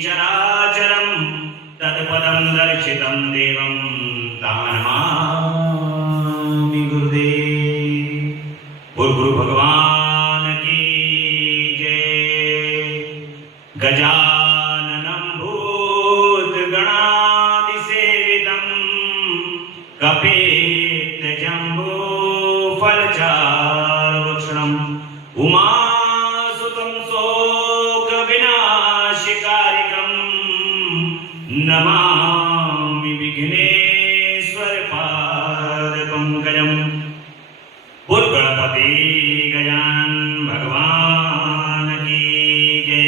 चराचरं तत्पदं दर्शितं देवं तान्नमामि गुरुदेव। गुरु भगवान की जय। गजाननं भूतगणादिसेवितं कपित्थजम्बूफलचारुभक्षणं उमासुतं शोकविनाशकारिकं नमामि विघ्नेश्वरपादपङ्कजं। गणपति गजानन भगवान की जय।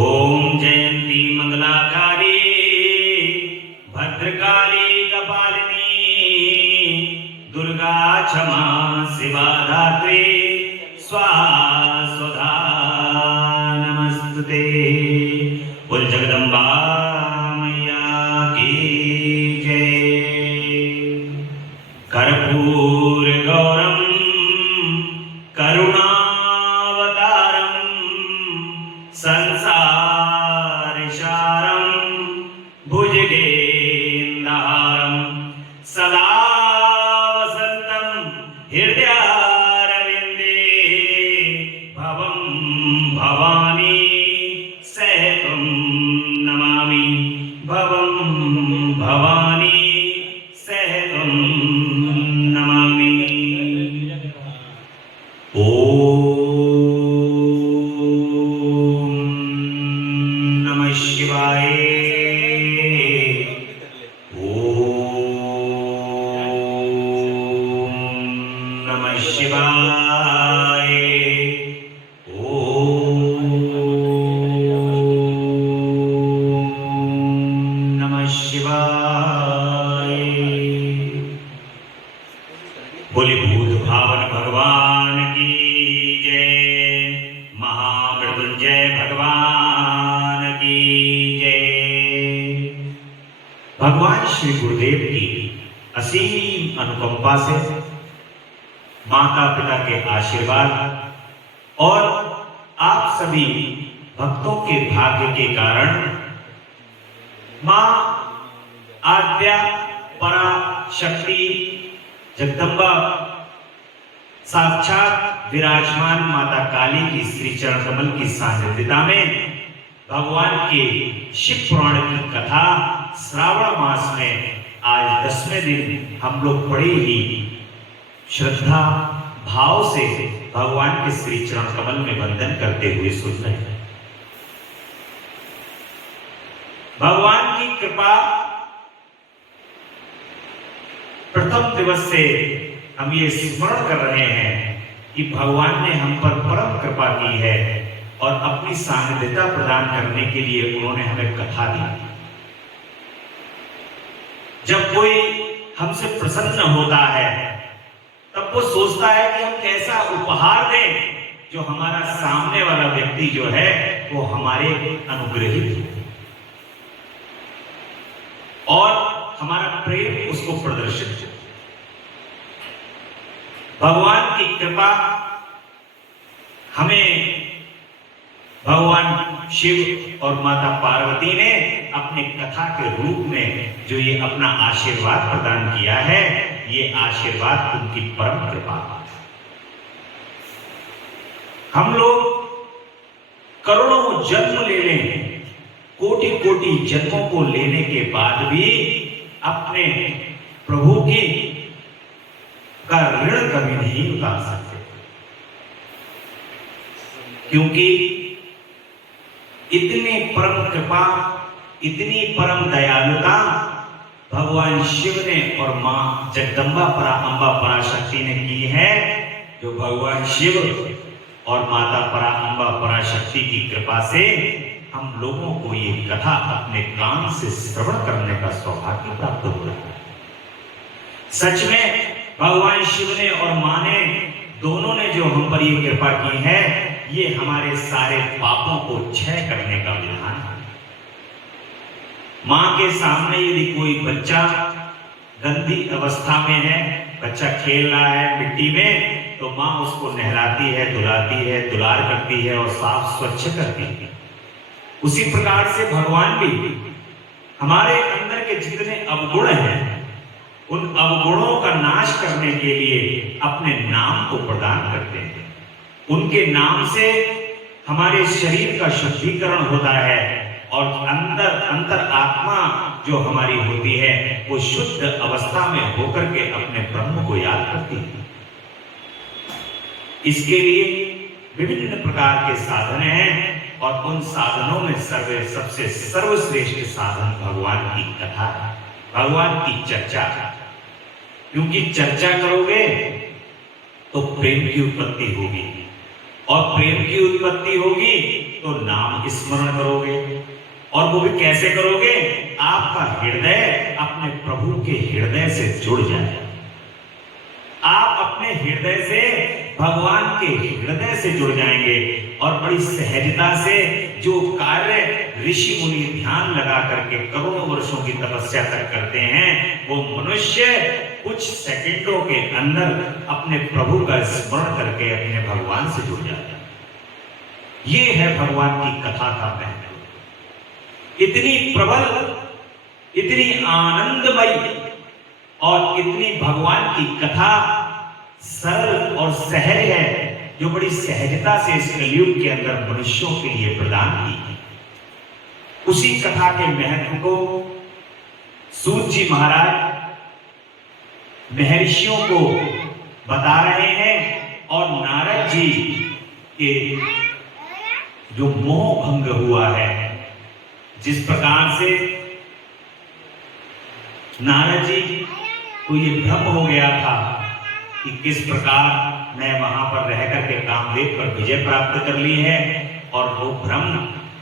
ओम जयंती मंगलाकारी भद्रकाली कपालिनी दुर्गा क्षमा शिवा धात्री स्वाहा स्वधा नमस्ते। बोल जगदम्बा मैया की जय। कर्पूर गौरम करुणावतारम संसार सारम भुजगेन्द्रहारम सदा वसंतम हृदयारविंदे भवं भवानी सहतं नमामि। भवं भवानी सहतं नमामि। ओम नमः शिवाय। ओम नमः शिवाय। ओम नमः शिवाय। बोले भूत भावन भगवान की जय। महामृत्युंजय भगवान की जय। भगवान श्री गुरुदेव की असीम अनुकंपा से, माता पिता के आशीर्वाद और आप सभी भक्तों के भाग्य के कारण मां आद्या परा शक्ति जगदम्बा साक्षात विराजमान माता काली की श्री चरण कमल की सानिध्यता में भगवान के शिव पुराण की कथा श्रावण मास में आज 10वें दिन हम लोग बड़े ही श्रद्धा भाव से भगवान के श्री चरण कमल में वंदन करते हुए सुन रहे हैं। भगवान की कृपा प्रथम दिवस से हम ये स्मरण कर रहे हैं कि भगवान ने हम पर परम कृपा की है और अपनी सानिध्यता प्रदान करने के लिए उन्होंने हमें कथा दी। जब कोई हमसे प्रसन्न होता है तब वो सोचता है कि हम कैसा उपहार दें जो हमारा सामने वाला व्यक्ति जो है वो हमारे अनुग्रहित और हमारा प्रेम उसको प्रदर्शित हो। भगवान की कृपा हमें भगवान शिव और माता पार्वती ने अपने कथा के रूप में जो ये अपना आशीर्वाद प्रदान किया है, ये आशीर्वाद उनकी परम कृपा। हम लोग करोड़ों जन्म ले लें, कोटि कोटि जन्मों को लेने के बाद भी अपने प्रभु की का ऋण कभी नहीं उतार सकते, क्योंकि इतनी परम कृपा, इतनी परम दयालुता भगवान शिव ने और मां जगदम्बा परा अंबा पराशक्ति ने की है, जो भगवान शिव और माता परा अंबा पराशक्ति की कृपा से हम लोगों को ये कथा अपने कान से श्रवण करने का सौभाग्य प्राप्त हो रहा है। सच में भगवान शिव ने और मां ने दोनों ने जो हम पर ये कृपा की है, ये हमारे सारे पापों को क्षय करने का विधान है। मां के सामने यदि कोई बच्चा गंदी अवस्था में है, बच्चा खेल रहा है मिट्टी में, तो मां उसको नहलाती है, धुलाती है, दुलार करती है और साफ स्वच्छ करती है। उसी प्रकार से भगवान भी हमारे अंदर के जितने अवगुण हैं उन अवगुणों का नाश करने के लिए अपने नाम को प्रदान करते हैं। उनके नाम से हमारे शरीर का शुद्धिकरण होता है और अंतर आत्मा जो हमारी होती है वो शुद्ध अवस्था में होकर के अपने ब्रह्म को याद करती है। इसके लिए विभिन्न प्रकार के साधन हैं और उन साधनों में सबसे सर्वश्रेष्ठ साधन भगवान की कथा, भगवान की चर्चा। क्योंकि चर्चा करोगे तो प्रेम की उत्पत्ति होगी और प्रेम की उत्पत्ति होगी तो नाम स्मरण करोगे। और वो भी कैसे करोगे? आपका हृदय अपने प्रभु के हृदय से जुड़ जाए। आप अपने हृदय से भगवान के हृदय से जुड़ जाएंगे और बड़ी सहजता से जो कार्य ऋषि मुनि ध्यान लगा करके करोड़ों वर्षों की तपस्या तक करते हैं वो मनुष्य कुछ सेकंडों के अंदर अपने प्रभु का स्मरण करके अपने भगवान से जुड़ जाता है। ये है भगवान की कथा का महत्व। इतनी प्रबल, इतनी आनंदमयी और इतनी भगवान की कथा सरल और सहज है जो बड़ी सहजता से इस कलयुग के अंदर मनुष्यों के लिए प्रदान की। उसी कथा के महत्व को सूत जी महाराज महर्षियों को बता रहे हैं और नारद जी के जो मोह भंग हुआ है, जिस प्रकार से नारद जी को ये भ्रम हो गया था कि किस प्रकार मैं वहां पर रह करके कामदेव पर विजय प्राप्त कर ली है और वो भ्रम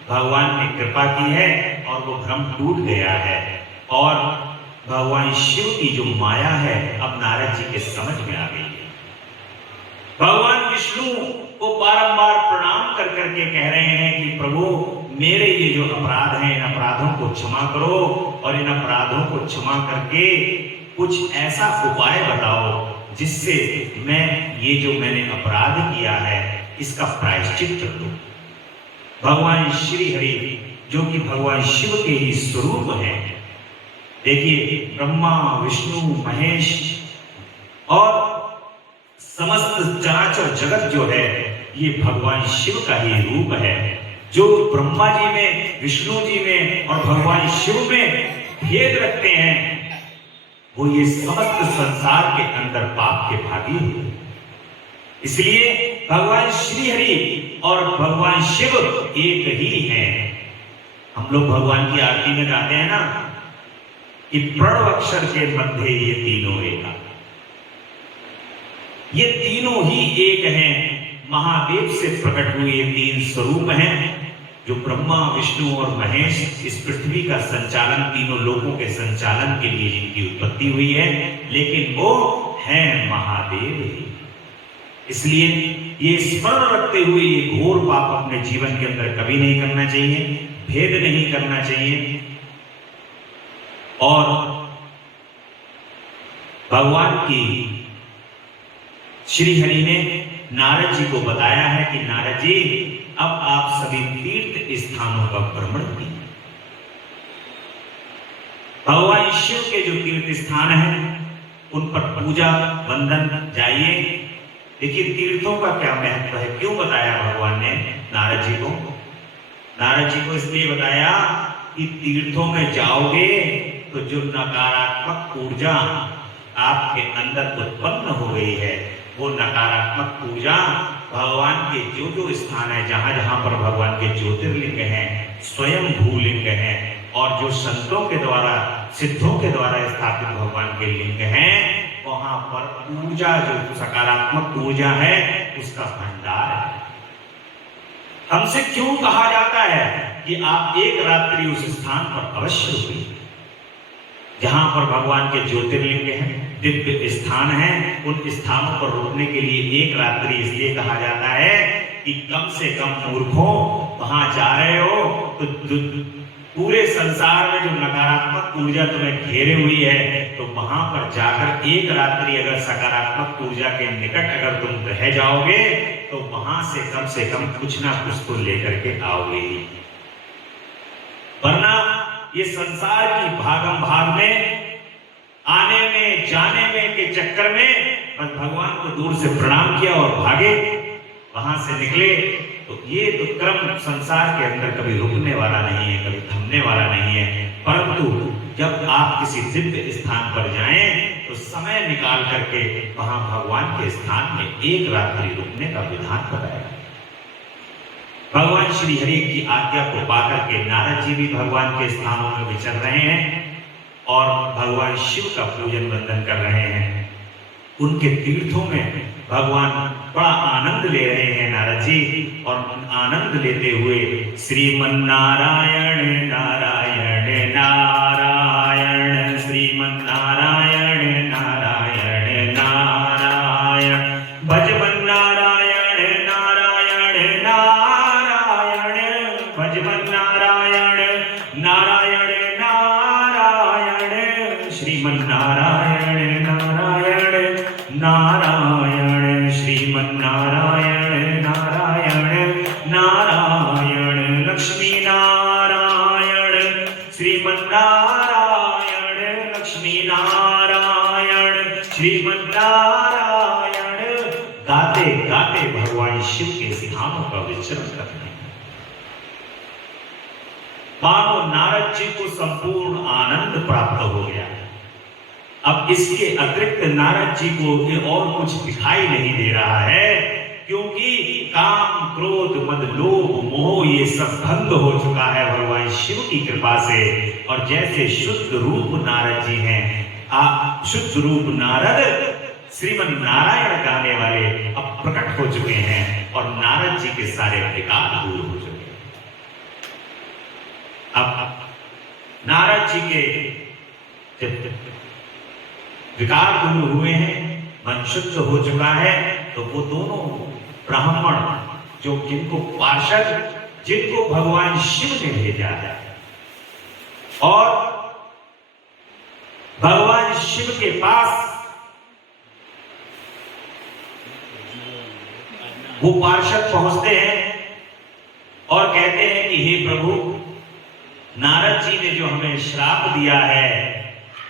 भगवान ने कृपा की है और वो भ्रम टूट गया है और भगवान शिव की जो माया है अब नारद जी के समझ में आ गई है। भगवान विष्णु को बारंबार प्रणाम कर करके कह रहे हैं कि प्रभु मेरे ये जो अपराध हैं इन अपराधों को क्षमा करो और इन अपराधों को क्षमा करके कुछ ऐसा उपाय बताओ जिससे मैं ये जो मैंने अपराध किया है इसका प्रायश्चित कर दूं। भगवान श्री हरि जो कि भगवान शिव के ही स्वरूप हैं, देखिए ब्रह्मा विष्णु महेश और समस्त चराचर जगत जो है ये भगवान शिव का ही रूप है। जो ब्रह्मा जी में, विष्णु जी में और भगवान शिव में भेद रखते हैं वो ये समस्त संसार के अंदर पाप के भागी हैं। इसलिए भगवान श्री हरि और भगवान शिव एक ही हैं। हम लोग भगवान की आरती में गाते हैं ना कि प्रणव अक्षर के मध्य ये तीनों एक, ये तीनों ही एक हैं। महादेव से प्रकट हुए ये तीन स्वरूप हैं जो ब्रह्मा विष्णु और महेश इस पृथ्वी का संचालन, तीनों लोगों के संचालन के लिए जिनकी उत्पत्ति हुई है, लेकिन वो हैं महादेव ही। इसलिए ये स्मरण रखते हुए ये घोर पाप अपने जीवन के अंदर कभी नहीं करना चाहिए, भेद नहीं करना चाहिए। और भगवान की श्री हरि ने नारद जी को बताया है कि नारद जी अब आप सभी तीर्थ स्थानों का भ्रमण कीजिए। भगवान शिव के जो तीर्थ स्थान हैं उन पर पूजा वंदन जाइए। देखिए तीर्थों का क्या महत्व है, क्यों बताया भगवान ने नारद जी को? नारद जी को इसलिए बताया कि तीर्थों में जाओगे तो जो नकारात्मक ऊर्जा आपके अंदर उत्पन्न हो गई है वो नकारात्मक ऊर्जा भगवान के जो जो स्थान है, जहां जहां पर भगवान के ज्योतिर्लिंग हैं, स्वयं भूलिंग हैं और जो संतों के द्वारा, सिद्धों के द्वारा स्थापित भगवान के लिंग हैं, वहां पर ऊर्जा जो सकारात्मक ऊर्जा है उसका भंडार है। हमसे क्यों कहा जाता है कि आप एक रात्रि उस स्थान पर अवश्य रुकिए जहां पर भगवान के ज्योतिर्लिंग हैं, दिव्य स्थान है। उन स्थानों पर रुकने के लिए एक रात्रि इसलिए कहा जाता है कि कम से कम मूर्खों वहां जा रहे हो तो पूरे संसार में जो नकारात्मक ऊर्जा तुम्हें घेरे हुई है तो वहां पर जाकर एक रात्रि अगर सकारात्मक ऊर्जा के निकट अगर तुम रह जाओगे तो वहां से कम कुछ ना कुछ तो लेकर के आओगे ही। वरना ये संसार की भागम भाग में, आने में जाने में के चक्कर में बस भगवान को दूर से प्रणाम किया और भागे, वहां से निकले। तो ये तो क्रम संसार के अंदर कभी रुकने वाला नहीं है, कभी थमने वाला नहीं है। परंतु जब आप किसी दिव्य स्थान पर जाएं तो समय निकाल करके वहां भगवान के स्थान में एक रात्रि रुकने का विधान बताया। भगवान श्री हरि की आज्ञा को पाकर के नारद जी भी भगवान के स्थानों में विचर रहे हैं और भगवान शिव का पूजन वंदन कर रहे हैं। उनके तीर्थों में भगवान बड़ा आनंद ले रहे हैं नारद जी, और आनंद लेते हुए श्रीमन्नारायण नारायण नारायण, श्रीमन्नारायण नारायण नारायण, भजमन्नारायण नारायण नारायण, भजमन्नारायण नारायण नारायण, श्रीमन्नारायण नारायण नारायण, श्रीमन्नारायण नारायण नारायण, लक्ष्मी नारायण, श्रीमन्नारायण लक्ष्मी नारायण, श्रीमन्नारायण, गाते गाते भगवान शिव के सिंहासनों का विचरण करते हैं। मानो नारद जी को संपूर्ण आनंद प्राप्त हो गया। अब इसके अतिरिक्त नारद जी को और कुछ दिखाई नहीं दे रहा है, क्योंकि काम क्रोध मद लोभ मोह ये सब भंग हो चुका है भगवान शिव की कृपा से। और जैसे शुद्ध रूप नारद जी हैं, शुद्ध रूप नारद श्रीमन नारायण गाने वाले अब प्रकट हो चुके हैं और नारद जी के सारे विकार दूर हो चुके हैं। अब नारद जी के जब विकार दूर हुए हैं, मन शुद्ध हो चुका है, तो वो दोनों ब्राह्मण जो जिनको पार्षद, जिनको भगवान शिव ने भेजा है और भगवान शिव के पास वो पार्षद पहुंचते हैं और कहते हैं कि हे प्रभु, नारद जी ने जो हमें श्राप दिया है,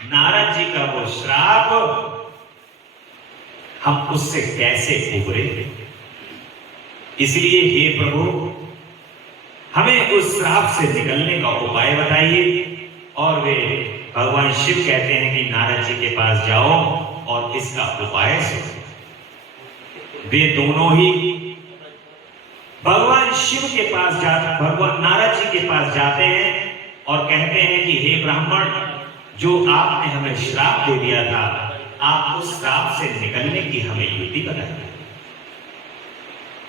नारद जी का वो श्राप हम उससे कैसे उबरे, इसलिए हे प्रभु हमें उस श्राप से निकलने का उपाय बताइए। और वे भगवान शिव कहते हैं कि नारद जी के पास जाओ और इसका उपाय सुनो। वे दोनों ही भगवान शिव के पास जाते, भगवान नारद जी के पास जाते हैं और कहते हैं कि हे ब्राह्मण, जो आपने हमें श्राप दे दिया था, आप उस श्राप से निकलने की हमें युक्ति बताइए।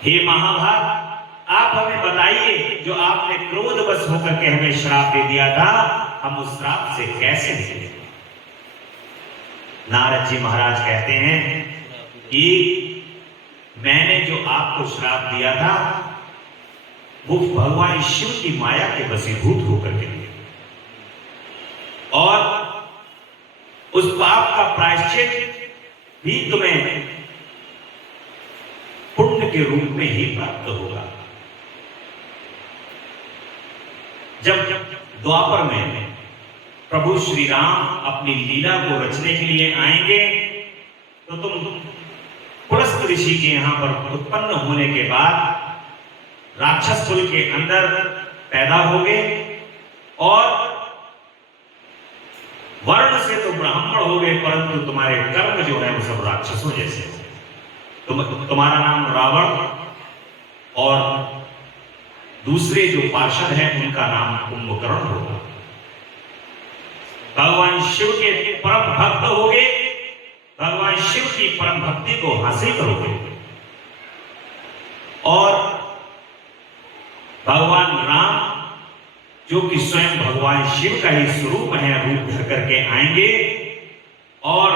हे महाभाग, आप हमें बताइए, जो आपने क्रोधवश होकर के हमें श्राप दे दिया था, हम उस श्राप से कैसे निकले। नारद जी महाराज कहते हैं कि मैंने जो आपको श्राप दिया था वो भगवान शिव की माया के वशीभूत होकर के दिया, और उस पाप का प्रायश्चित भी तुम्हें पुण्य के रूप में ही प्राप्त होगा। जब द्वापर में प्रभु श्री राम अपनी लीला को रचने के लिए आएंगे, तो तुम पुलस्त ऋषि के यहां पर उत्पन्न होने के बाद राक्षस कुल के अंदर पैदा होगे, और वर्ण से तो ब्राह्मण हो गए, परंतु तुम्हारे कर्म जो है वो सब राक्षसों जैसे हो। तुम्हारा नाम रावण और दूसरे जो पार्षद हैं उनका नाम कुंभकर्ण होगा। भगवान शिव के परम भक्त होगे, भगवान शिव की परम भक्ति को हासिल करोगे, और भगवान राम जो कि स्वयं भगवान शिव का ही स्वरूप है, रूप धर करके आएंगे और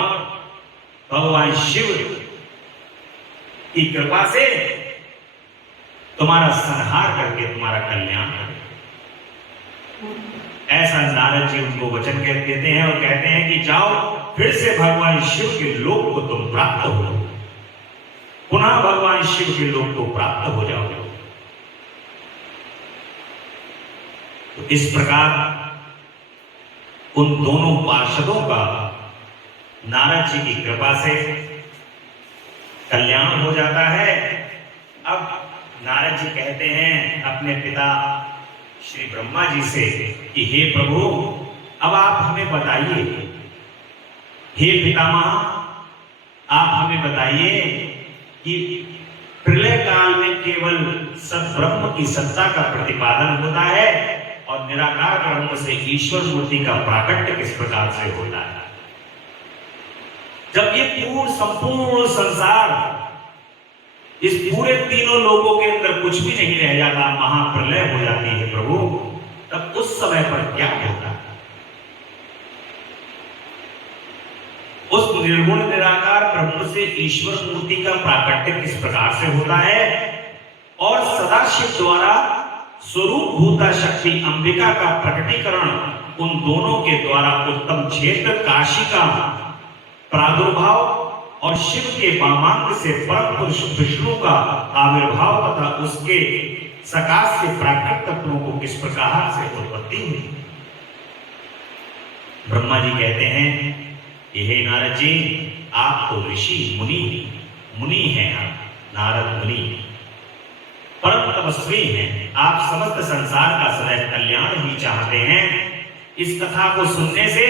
भगवान शिव की कृपा से तुम्हारा संहार करके तुम्हारा कल्याण करें। ऐसा नारद जी उनको वचन कह देते हैं और कहते हैं कि जाओ, फिर से भगवान शिव के लोक को तुम प्राप्त हो, पुनः भगवान शिव के लोक को प्राप्त हो जाओगे। तो इस प्रकार उन दोनों पार्षदों का नारद जी की कृपा से कल्याण हो जाता है। अब नारद जी कहते हैं अपने पिता श्री ब्रह्मा जी से कि हे प्रभु, अब आप हमें बताइए, हे पितामह आप हमें बताइए कि प्रलय काल में केवल सद्ब्रह्म की सत्ता का प्रतिपादन होता है और निराकार ब्रह्म से ईश्वर मूर्ति का प्राकट्य किस प्रकार से होता है। जब ये पूर्ण संपूर्ण संसार, इस पूरे तीनों लोगों के अंदर कुछ भी नहीं रह जाता, महाप्रलय हो जाती है प्रभु, तब उस समय पर क्या होता है? उस निर्गुण निराकार ब्रह्म से ईश्वर मूर्ति का प्राकट्य किस प्रकार से होता है और सदाशिव द्वारा स्वरूप भूता शक्ति अंबिका का प्रकटीकरण उन दोनों के द्वारा उत्तम क्षेत्र काशी का प्रादुर्भाव और शिव के वामांग से परम पुरुष विष्णु का आविर्भाव तथा उसके सकाश से प्राकृत तत्वों को किस प्रकार से उत्पत्ति हुई। ब्रह्मा जी कहते हैं कि हे नारद जी, आप तो ऋषि मुनि हैं, आप नारद मुनि परम तपस्वी हैं, आप समस्त संसार का सदैव कल्याण ही चाहते हैं। इस कथा को सुनने से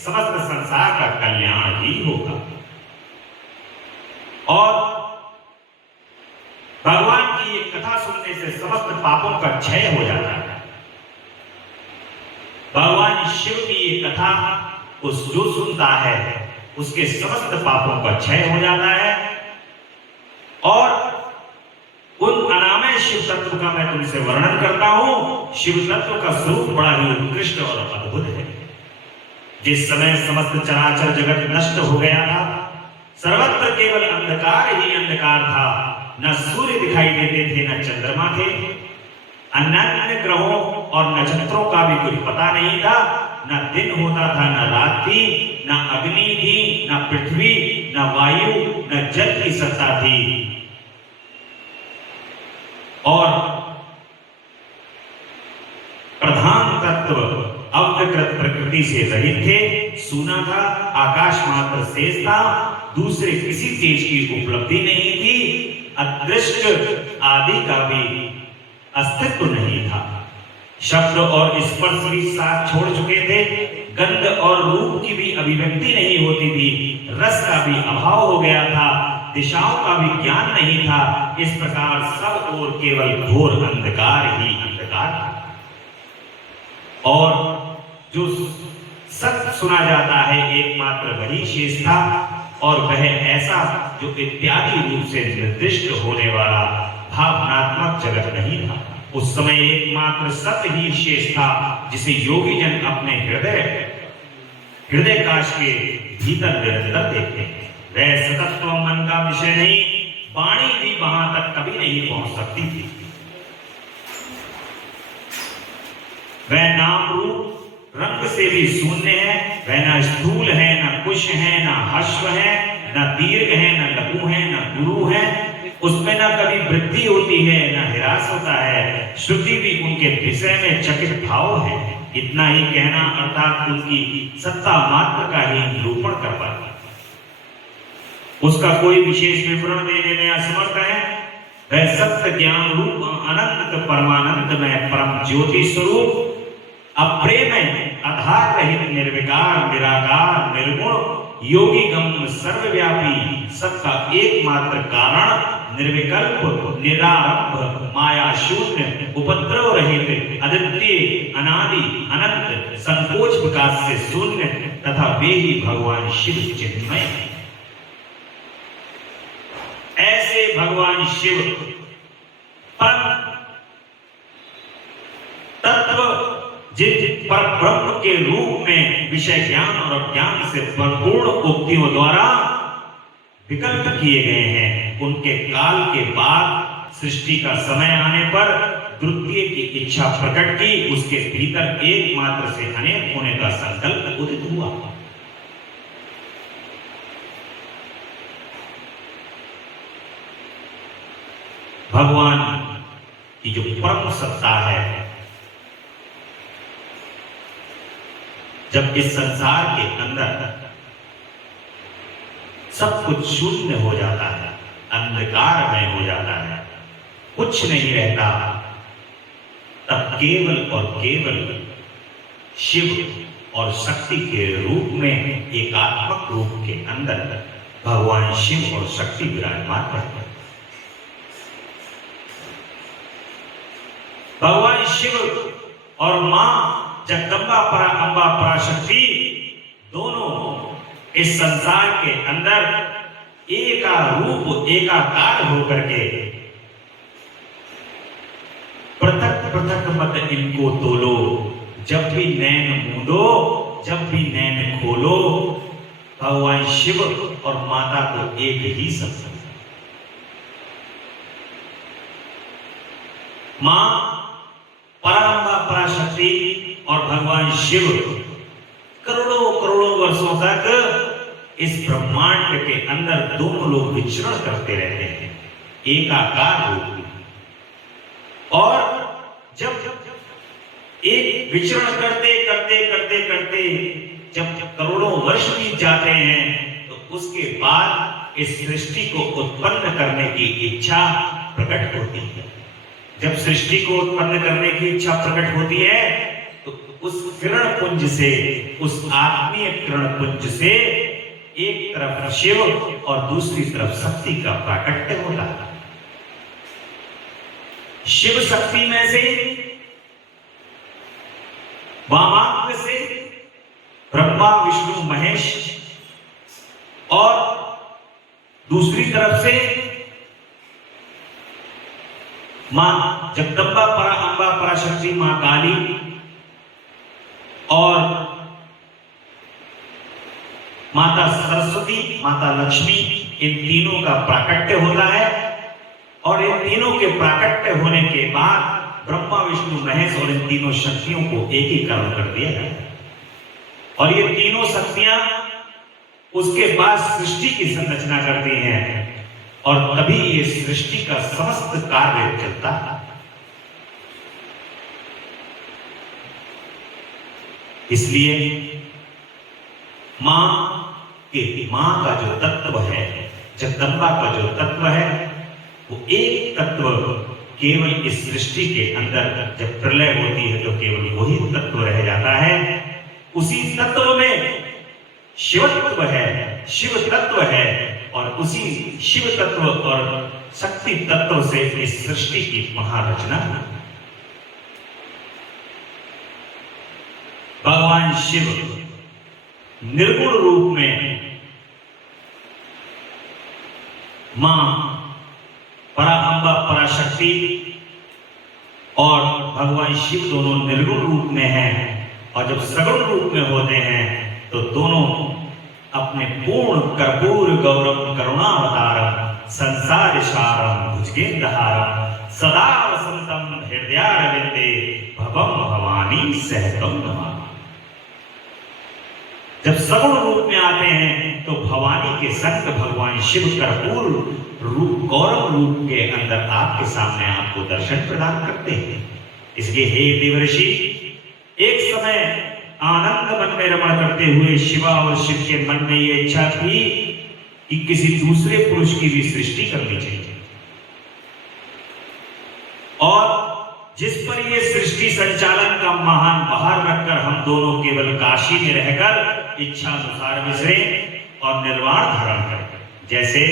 समस्त संसार का कल्याण ही होगा और भगवान की ये कथा सुनने से समस्त पापों का क्षय हो जाता है। भगवान शिव की ये कथा जो सुनता है उसके समस्त पापों का क्षय हो जाता है और उन अनामय शिव तत्व का मैं तुमसे वर्णन करता हूं। शिव तत्व का स्वरूप बड़ा ही उत्कृष्ट और अद्भुत है। जिस समय समस्त चराचर जगत नष्ट हो गया था, सर्वत्र केवल अंधकार ही अंधकार था, न सूर्य दिखाई देते थे, न चंद्रमा थे, अन्य ग्रहों और नक्षत्रों का भी कुछ पता नहीं था, न दिन होता था न रात थी, न अग्नि थी, न पृथ्वी, न वायु, न जल की सत्ता थी और प्रधान तत्व अव्यकृत प्रकृति से रहित थे। सूना था, आकाश मात्र शेष था, दूसरे किसी चीज की उपलब्धि नहीं थी, अदृष्ट आदि का भी अस्तित्व नहीं था। शब्द और स्पर्श भी साथ छोड़ चुके थे, गंध और रूप की भी अभिव्यक्ति नहीं होती थी, रस का भी अभाव हो गया था, दिशाओं का भी ज्ञान नहीं था। इस प्रकार सब ओर केवल घोर अंधकार ही अंधकार था और जो सत्य सुना जाता है एकमात्र वही शेष था और वह ऐसा जो इत्यादि रूप से निर्दिष्ट होने वाला भावनात्मक जगत नहीं था। उस समय एकमात्र सत्य ही शेष था जिसे योगी जन अपने हृदय काश के भीतर निरंतर देखते हैं। वह सतत्व मन का विषय नहीं, वाणी भी वहां तक कभी नहीं पहुंच सकती थी। वह नाम रूप रंग से भी शून्य है, वह न स्थूल है, न कुश है, न हश्व है, न दीर्घ है, न लघु है, न गुरु है। उसमें न कभी वृद्धि होती है, न ह्रास होता है। श्रुति भी उनके विषय में चकित भाव है। इतना ही कहना अर्थात उनकी सत्ता मात्र का ही निरूपण कर पाता, उसका कोई विशेष विवरण देने में असमर्थ है। वह सत्य ज्ञान रूप अनंत परमानंद में परम ज्योति स्वरूप अप्रेम आधार रहित निर्विकार निराकार निर्गुण योगी गम सर्वव्यापी सबका एकमात्र कारण निर्विकल्प निरारंभ माया शून्य उपद्रव रहित अद्वितीय अनादि अनंत संकोच विकास से शून्य तथा वे ही भगवान शिव चिन्मय। ऐसे भगवान शिव परम तत्व जिन पर ब्रह्म के रूप में विषय ज्ञान और अज्ञान से परिपूर्ण उक्तियों द्वारा विकल्प किए गए हैं, उनके काल के बाद सृष्टि का समय आने पर द्वितीय की इच्छा प्रकट की, उसके भीतर एकमात्र से अनेक होने का संकल्प उदित हुआ। भगवान की जो परम सत्ता है जब इस संसार के अंदर सब कुछ शून्य हो जाता है, अंधकारमय हो जाता है, कुछ नहीं रहता, तब केवल और केवल शिव और शक्ति के रूप में, एकात्मक रूप के अंदर भगवान शिव और शक्ति विराजमान करते हैं। भगवान शिव और मां जगदम्बा परा अम्बा पराशक्ति दोनों इस संसार के अंदर एकारूप एकाकार होकर के पृथक पृथक मत इनको तोलो, जब भी नैन मूंदो, जब भी नैन खोलो, भगवान शिव और माता को एक ही समझो। मां पराम्बा पराशक्ति और भगवान शिव करोड़ों करोड़ों वर्षों तक इस ब्रह्मांड के अंदर दोनों लोग विचरण करते रहते हैं, एकाकार रूप में। और जब एक विचरण करते करते करते करते जब करोड़ों वर्ष बीत जाते हैं, तो उसके बाद इस सृष्टि को उत्पन्न करने की इच्छा प्रकट होती है। जब सृष्टि को उत्पन्न करने की इच्छा प्रकट होती है, तो उस किरण पुंज से, उस आत्मीय किरण पुंज से एक तरफ शिव और दूसरी तरफ शक्ति का प्राकट्य होता है। शिव शक्ति में से, वामांग से ब्रह्मा विष्णु महेश, और दूसरी तरफ से मां जगदम्बा परा अम्बा पराशक्ति मां काली और माता सरस्वती, माता लक्ष्मी, इन तीनों का प्राकट्य होता है। और इन तीनों के प्राकट्य होने के बाद ब्रह्मा विष्णु महेश और इन तीनों शक्तियों को एकीकरण कर दिया जाता है। और ये तीनों शक्तियां उसके बाद सृष्टि की संरचना करती हैं, और तभी ये सृष्टि का समस्त कार्य चलता है। इसलिए मां का जो तत्व है, जगदम्बा का जो तत्व है, वो एक तत्व केवल इस सृष्टि के अंदर जब प्रलय होती है तो केवल वही तत्व रह जाता है। उसी तत्व में शिवत्व है, शिव तत्व है, और उसी शिव तत्व और शक्ति तत्व से इस सृष्टि की महारचना। भगवान शिव निर्गुण रूप में मां पराअंबा पराशक्ति और भगवान शिव दोनों निर्गुण रूप में हैं, और जब सगुण रूप में होते हैं तो दोनों अपने पूर्ण कर्पूर गौरव करुणावतारम संसार सारम भुजगेंद्रहारम सदा वसंतम हृदयारविंदे भवम भवानी सहतम नमामि। जब सगुण रूप में आते हैं तो भवानी के संग भगवान शिव कर्पूर रूप गौरव रूप के अंदर आपके सामने आपको दर्शन प्रदान करते हैं। इसलिए हे देवर्षि, एक समय आनंद मन में रमण करते हुए शिवा और शिव के मन में यह इच्छा थी कि किसी दूसरे पुरुष की भी सृष्टि करनी चाहिए, और जिस पर ये सृष्टि संचालन का महान भार रखकर हम दोनों केवल काशी में रहकर इच्छा अनुसार विचरे और निर्वाण धारण करें। जैसे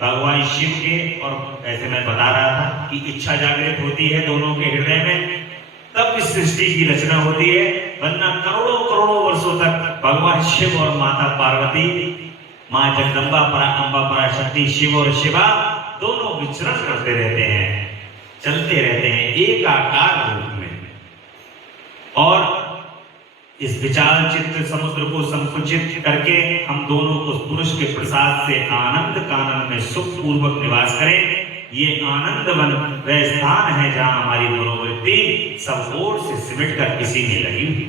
भगवान शिव के, और ऐसे मैं बता रहा था कि इच्छा जागृत होती है दोनों के हृदय में, तब इस सृष्टि की रचना होती है। वरना करोड़ों करोड़ों वर्षों तक भगवान शिव और माता पार्वती, मां जगदम्बा परा अम्बा पराशक्ति, शिव और शिवा दोनों विचरण करते रहते हैं, चलते रहते हैं एकाकार रूप में। और इस विशाल चित्र समुद्र को संकुचित करके हम दोनों उस पुरुष के प्रसाद से आनंद कानन में सुख पूर्वक निवास करें। ये आनंद वन वह स्थान है जहां हमारी मनोवृत्ति सब ओर से सिमट कर इसी में लगी हुई,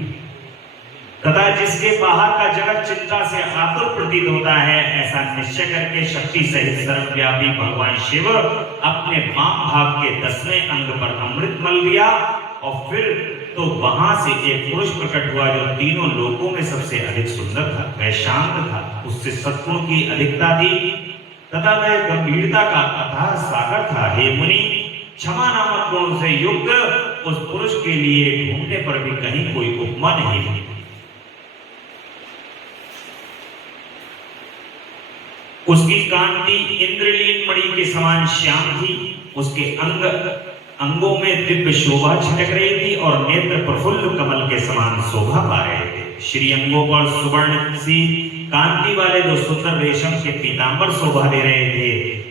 तथा जिसके बाहर का जगत चिंता से आतुर प्रतीत होता है, ऐसा निश्चय करके शक्ति सहित सर्वव्यापी भगवान शिव अपने वाम भाग के 10वें अंग पर अमृत मल दिया और फिर तो वहां से एक पुरुष प्रकट हुआ जो तीनों लोकों में सबसे अधिक सुंदर था। वह शांत था, उससे सद्गुण की अधिकता थी तथा वह गंभीरता का अथाह सागर था। हे मुनि, क्षमा नामक गुण से युक्त उस पुरुष के लिए ढूंढने पर भी कहीं कोई उपमा नहीं मिली। उसकी कांति इंद्रलीन मणि के समान श्याम थी। उसके अंगों में दिव्य शोभा छिटक रही थी और नेत्र प्रफुल्ल कमल के समान शोभा पा रहे थे। श्री अंगों पर सुवर्ण सी कांति वाले जो सुंदर रेशम के पीतांबर शोभा दे रहे थे।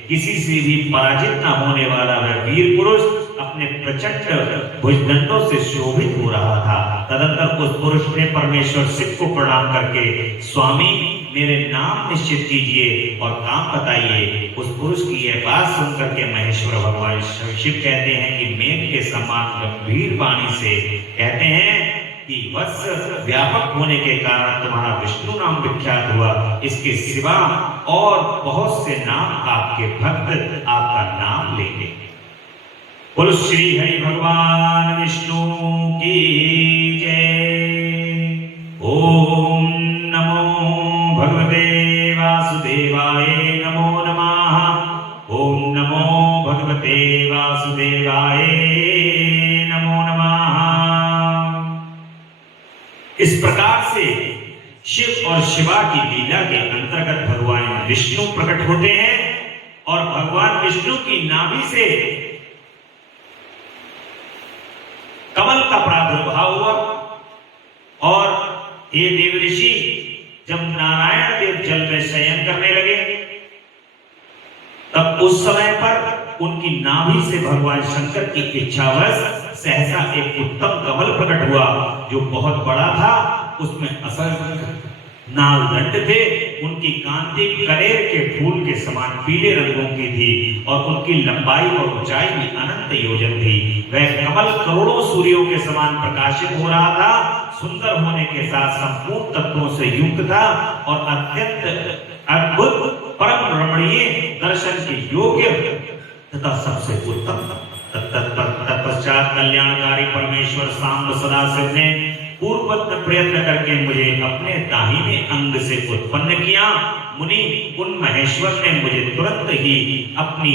किसी से भी पराजित न होने वाला वह वीर पुरुष अपने प्रचंड भुजदंडों से शोभित हो रहा था। तदंतर उस पुरुष ने परमेश्वर शिव को प्रणाम करके, स्वामी मेरे नाम निश्चित कीजिए और काम बताइए। उस पुरुष की यह बात सुनकर के महेश्वर भगवान शिव कहते हैं कि मेघ के समान गंभीर वाणी से कहते हैं कि वत्स, व्यापक होने के कारण तुम्हारा विष्णु नाम विख्यात हुआ। इसके सिवा और बहुत से नाम आपके भक्त आपका नाम लेंगे। बोलो श्री हरि भगवान विष्णु की जय। ओम नमो भगवते वासुदेवाय नमो नमः। ओम नमो भगवते वासुदेवाय नमो नमः। इस प्रकार से शिव और शिवा की लीला के अंतर्गत भगवान विष्णु प्रकट होते हैं और भगवान विष्णु की नाभि से कमल का प्रादुर्भाव हुआ। और ये देव ऋषि जब नारायण देव जल में शयन करने लगे तब उस समय पर उनकी नाभि से भगवान शंकर की इच्छावश सहसा एक उत्तम कमल प्रकट हुआ जो बहुत बड़ा था। उसमें असंख्य नालदंड थे। उनकी कांति कनेर के फूल के समान पीले रंगों की थी और उनकी लंबाई और ऊंचाई भी अनंत योजन थी। वह कमल करोड़ों सूर्यों के समान प्रकाशित हो रहा था। सुंदर होने के साथ संपूर्ण तत्वों से युक्त था और अत्यंत अद्भुत परम रमणीय दर्शन के योग्य तथा सबसे उत्तम। तत्पश्चात कल्याणकारी परमेश्वर सांब सदाशिव ने पूर्ववत प्रयत्न करके मुझे अपने दाहिने अंग से उत्पन्न किया। मुनि, उन महेश्वर ने मुझे तुरंत ही अपनी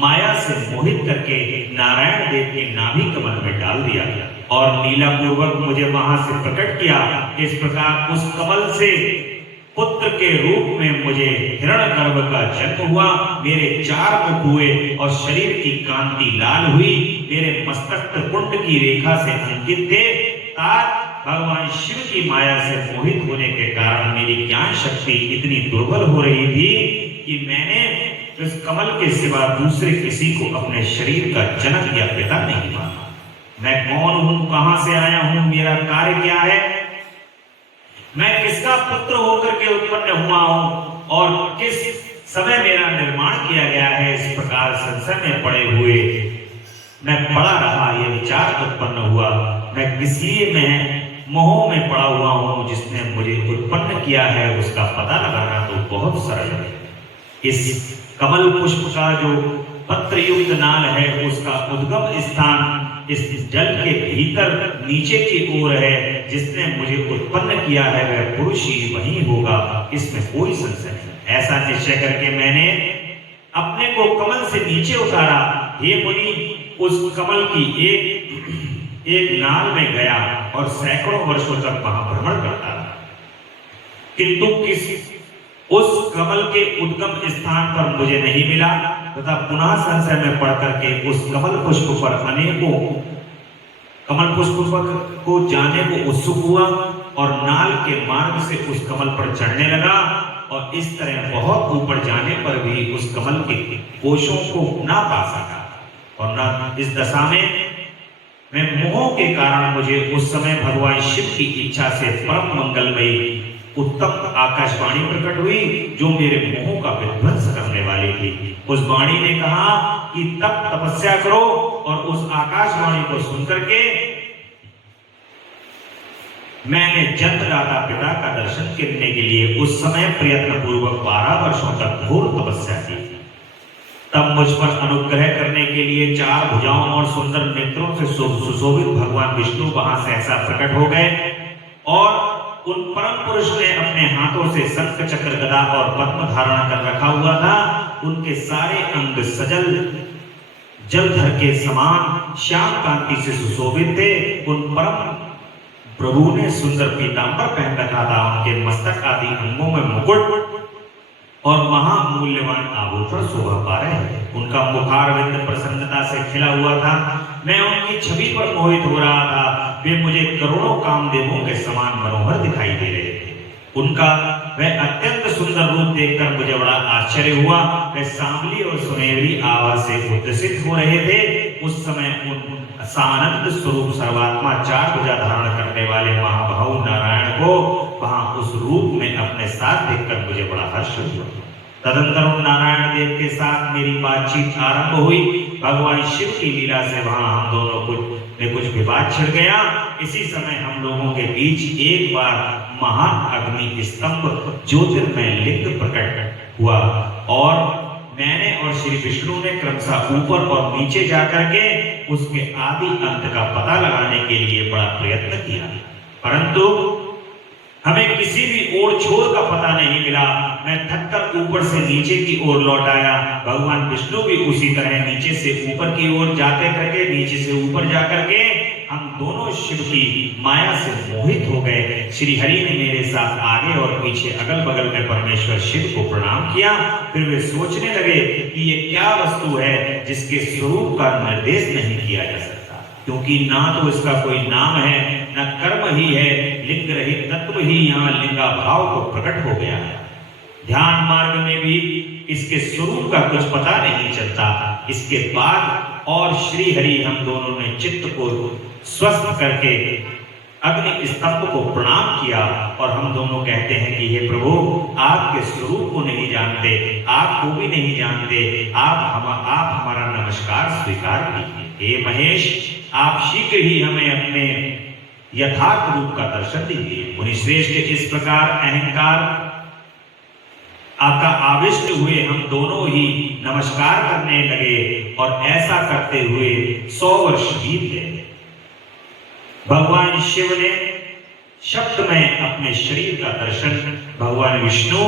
माया से मोहित करके नारायण देव के नाभि कमल में डाल दिया और लीला पूर्वक मुझे वहां से प्रकट किया। इस प्रकार उस कमल से पुत्र के रूप में मुझे हिरण्यगर्भ का जन्म हुआ। मेरे 4 मुख हुए और शरीर की कांति लाल हुई। मेरे मस्तक कुंड की रेखा से अंकित थे। भगवान शिव की माया से मोहित होने के कारण मेरी ज्ञान शक्ति इतनी दुर्बल हो रही थी कि मैंने इस कमल के सिवा दूसरे किसी को अपने शरीर का जनक या पिता नहीं माना। मैं कौन हूं, कहां से आया हूं, मेरा कार्य क्या है, मैं किसका पुत्र होकर के उत्पन्न हुआ हूं और किस समय मेरा निर्माण किया गया है। इस प्रकार संशय में पड़े हुए मैं पड़ा रहा। यह विचार उत्पन्न हुआ, मैं किस लिए मैं मोह में पड़ा हुआ हूं। जिसने मुझे उत्पन्न किया है उसका पता लगाना तो बहुत सरल है। इस कमल पुष्प का जो पत्र युक्त नाल है उसका उद्गम स्थान इस जल के भीतर नीचे की ओर है। जिसने मुझे उत्पन्न किया है वह पुरुष ही वही होगा, इसमें कोई संशय नहीं। ऐसा निश्चय करके मैंने अपने को कमल से नीचे उतारा। हे मुनि, उस कमल की एक नाल में गया और सैकड़ों वर्षों तक वहां भ्रमण करता रहा, किंतु उस कमल के उद्गम स्थान पर मुझे नहीं मिला तथा पुनः संशय में पड़ करके उस कमल पुष्प पर अनेकों कमल पुष्प को जाने को उत्सुक हुआ और नाल के मार्ग से उस कमल पर चढ़ने लगा। और इस तरह बहुत ऊपर जाने पर भी उस कमल के कोशों को ना पा सका और न इस दशा में मैं मोह के कारण मुझे उस समय भगवान शिव की इच्छा से परम मंगलमयी उत्तम आकाशवाणी प्रकट हुई जो मेरे मोह का विध्वंस करने वाली थी। उस वाणी ने कहा कि तब तपस्या करो और उस आकाशवाणी को सुनकर के मैंने जन्मदाता पिता का दर्शन करने के लिए उस समय प्रयत्न पूर्वक 12 वर्षों तक घोर तपस्या की। तब मुझ पर अनुग्रह करने के लिए 4 भुजाओं और सुंदर नेत्रों से सुशोभित भगवान विष्णु वहां सहसा प्रकट हो गए और उन परम पुरुष ने अपने हाथों से शंख चक्र गदा और पद्म धारण कर रखा हुआ था। उनके सारे अंग सजल जलधर के समान श्याम कांति से सुशोभित थे। उन परम प्रभु ने सुंदर पीतांबर पहन रखा था। उनके मस्तक आदि अंगों में मुकुट और महामूल्यवान आभूषण शोभा पा रहे थे। उनका मुखारविंद प्रसन्नता से खिला हुआ था। मैं उनकी छवि पर मोहित हो रहा था। वे मुझे करोड़ों कामदेवों के समान मनोहर दिखाई दे रहे थे। उनका वह अत्यंत सुंदर रूप देखकर मुझे बड़ा आश्चर्य हुआ। वे सांवली और सुनहरी आवाज से उद्दसित हो रहे थे। उस समय उन सानंद स्वरूप सर्वात्मा 4 भुजा धारण करने वाले महाभाव नारायण को वहां उस रूप में अपने साथ देखकर मुझे बड़ा हर्ष हुआ। तदंतर उन नारायण देव के साथ मेरी बातचीत आरंभ हुई। भगवान शिव की लीला से वहां हम दोनों में कुछ विवाद छिड़ गया। इसी समय हम लोगों के बीच एक बार महान अग्नि स्तंभ ज्योतिर्मय लिंग प्रकट हुआ और मैंने और श्री विष्णु ने क्रमशः ऊपर और नीचे जाकर के उसके आदि अंत का पता लगाने के लिए बड़ा प्रयत्न किया, परंतु हमें किसी भी ओर छोर का पता नहीं मिला। मैं थककर ऊपर से नीचे की ओर लौट आया। भगवान विष्णु भी उसी तरह नीचे से ऊपर की ओर जाते करके नीचे से ऊपर जाकर के हम दोनों शिव की माया से मोहित हो गए। श्री हरि ने मेरे साथ आगे और पीछे अगल बगल में परमेश्वर शिव को प्रणाम किया। फिर वे सोचने लगे कि ये क्या वस्तु है जिसके स्वरूप का निर्देश नहीं किया जा सकता, क्योंकि ना तो इसका कोई नाम है न कर्म ही है। लिंग रहित तत्व ही यहाँ लिंगा भाव को प्रकट हो गया है। ध्यान मार्ग में भी इसके स्वरूप का कुछ पता नहीं चलता। इसके बाद और श्री हरि हम दोनों ने चित्त को स्वस्थ करके अग्नि स्तंभ को प्रणाम किया और हम दोनों कहते हैं कि हे प्रभु, आपके स्वरूप को नहीं जानते, आपको भी नहीं जानते, आप हमारा नमस्कार स्वीकार कीजिए। हे महेश, आप शीघ्र ही हमें अपने यथार्थ रूप का दर्शन दीजिए। मुनिश्रेष्ठ, इस प्रकार अहंकार आपका आविष्ट हुए हम दोनों ही नमस्कार करने लगे और ऐसा करते हुए 100 वर्ष बीत गए। भगवान शिव ने शब्द में अपने शरीर का दर्शन भगवान विष्णु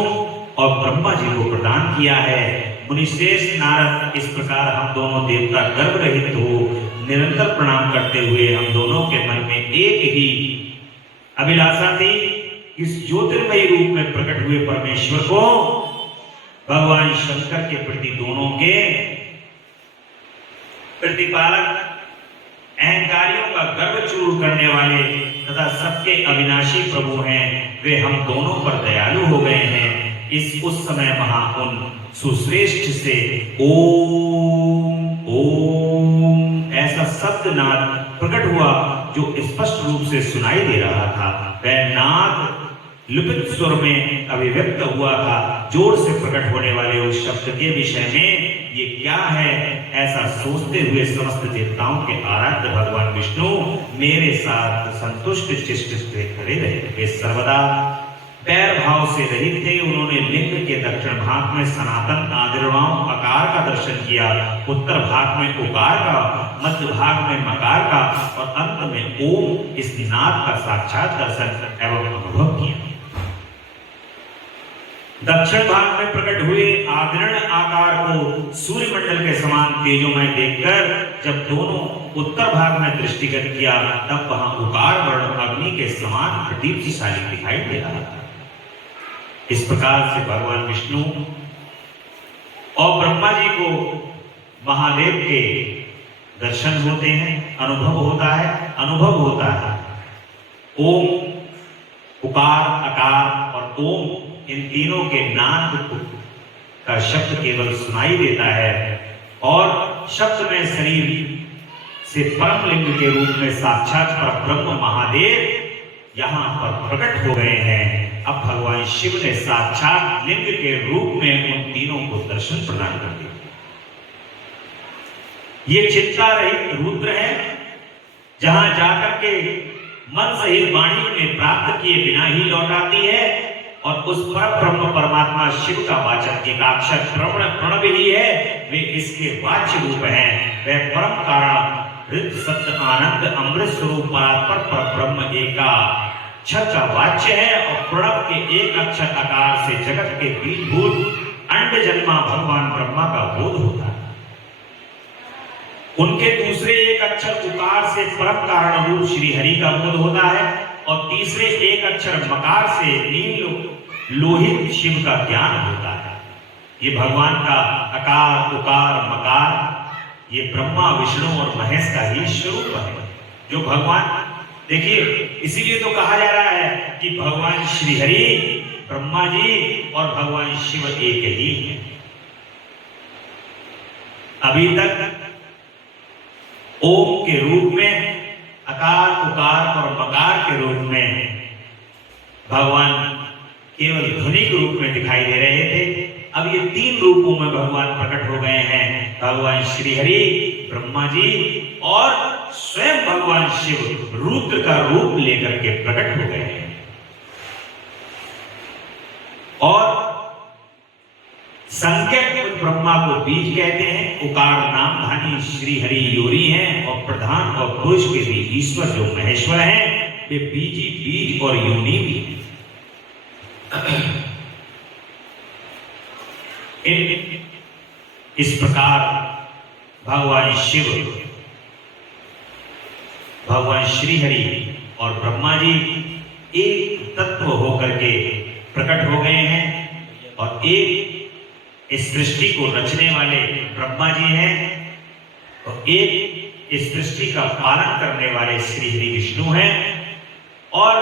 और ब्रह्मा जी को प्रदान किया है। मुनिश्रेष्ठ नारद, इस प्रकार हम दोनों देवता गर्भ रहित हो निरंतर प्रणाम करते हुए हम दोनों के मन में एक ही अभिलाषा थी, इस ज्योतिर्मयी रूप में प्रकट हुए परमेश्वर को भगवान शंकर के प्रति दोनों के प्रतिपालक, अहंकारियों का गर्व चूर करने वाले तथा सबके अविनाशी प्रभु हैं, वे हम दोनों पर दयालु हो गए हैं। उस समय वहां उन सुश्रेष्ठ से ओम ओम ऐसा शब्द नाद प्रकट हुआ जो स्पष्ट रूप से सुनाई दे रहा था। वह नाद लिपित स्वर में अभिव्यक्त हुआ था। जोर से प्रकट होने वाले उस शब्द के विषय में ये क्या है, ऐसा सोचते हुए समस्त देवताओं के आराध्य भगवान विष्णु मेरे साथ संतुष्ट चिष्ट से खड़े रहे। वे सर्वदा पैर भाव से रहित थे। उन्होंने लिंग के दक्षिण भाग में सनातन आदिर्वाण आकार का दर्शन किया, उत्तर भाग में उकार का, मध्य भाग में मकार का और अंत में ओम इस नाद का साक्षात दर्शन एवं अनुभव किया। दक्षिण भाग में प्रकट हुए आदिर्ण आकार को सूर्य मंडल के समान तेजोमय देखकर जब दोनों उत्तर भाग में दृष्टिगत किया, तब वहां उकार वर्ण अग्नि के समान प्रदीप्तिशाली दिखाई दे रहा था। इस प्रकार से भगवान विष्णु और ब्रह्मा जी को महादेव के दर्शन होते हैं, अनुभव होता है। ओम, उकार, अकार और ओम, इन तीनों के नाद का शब्द केवल सुनाई देता है और शब्द में शरीर से परम लिंग के रूप में साक्षात परब्रह्म महादेव यहाँ पर प्रकट हो गए हैं। अब भगवान शिव ने साक्षात लिंग के रूप में उन तीनों को दर्शन प्रदान कर दिया। ये चिंता रहित रुद्र है, जहां जाकर के मन सहित वाणी में प्राप्त किए बिना ही लौट आती है। और उस पर ब्रह्म परमात्मा शिव का वाचक एकाक्षर प्रणव ही है, वे इसके वाच्य रूप हैं। वह परम कारण हृद सत्य आनंद अमृत स्वरूप परात्पर पर ब्रह्म एकाक्षर का वाच्य है और प्रणव के एक अक्षर आकार से जगत के बीजभूत अंड जन्मा भगवान ब्रह्मा का बोध होता है। उनके दूसरे एक अक्षर उकार से परम कारण रूप श्री हरि का बोध होता है और तीसरे एक अक्षर मकार से नील लोहित शिव का ज्ञान होता है। ये भगवान का अकार उकार मकार ये ब्रह्मा विष्णु और महेश का ही स्वरूप है। जो भगवान देखिए, इसीलिए तो कहा जा रहा है कि भगवान श्री हरि ब्रह्मा जी और भगवान शिव एक ही है। अभी तक ओम के रूप में, अकार उकार और मकार के रूप में भगवान केवल ध्वनि के रूप में दिखाई दे रहे थे। अब ये तीन रूपों में भगवान प्रकट हो गए हैं। भगवान श्री हरि, ब्रह्मा जी और स्वयं भगवान शिव रुद्र का रूप लेकर के प्रकट हो गए हैं। और संख्यक ब्रह्मा को बीज कहते हैं, उकार नाम धानी श्री हरि योरी हैं और प्रधान और पुरुष के भी ईश्वर जो महेश्वर हैं वे बीजी बीज और योनि भी हैं। इस प्रकार भगवान शिव, भगवान श्री हरि और ब्रह्मा जी एक तत्व होकर के प्रकट हो गए हैं और एक इस सृष्टि को रचने वाले ब्रह्मा जी हैं और एक इस सृष्टि का पालन करने वाले श्री हरि विष्णु हैं और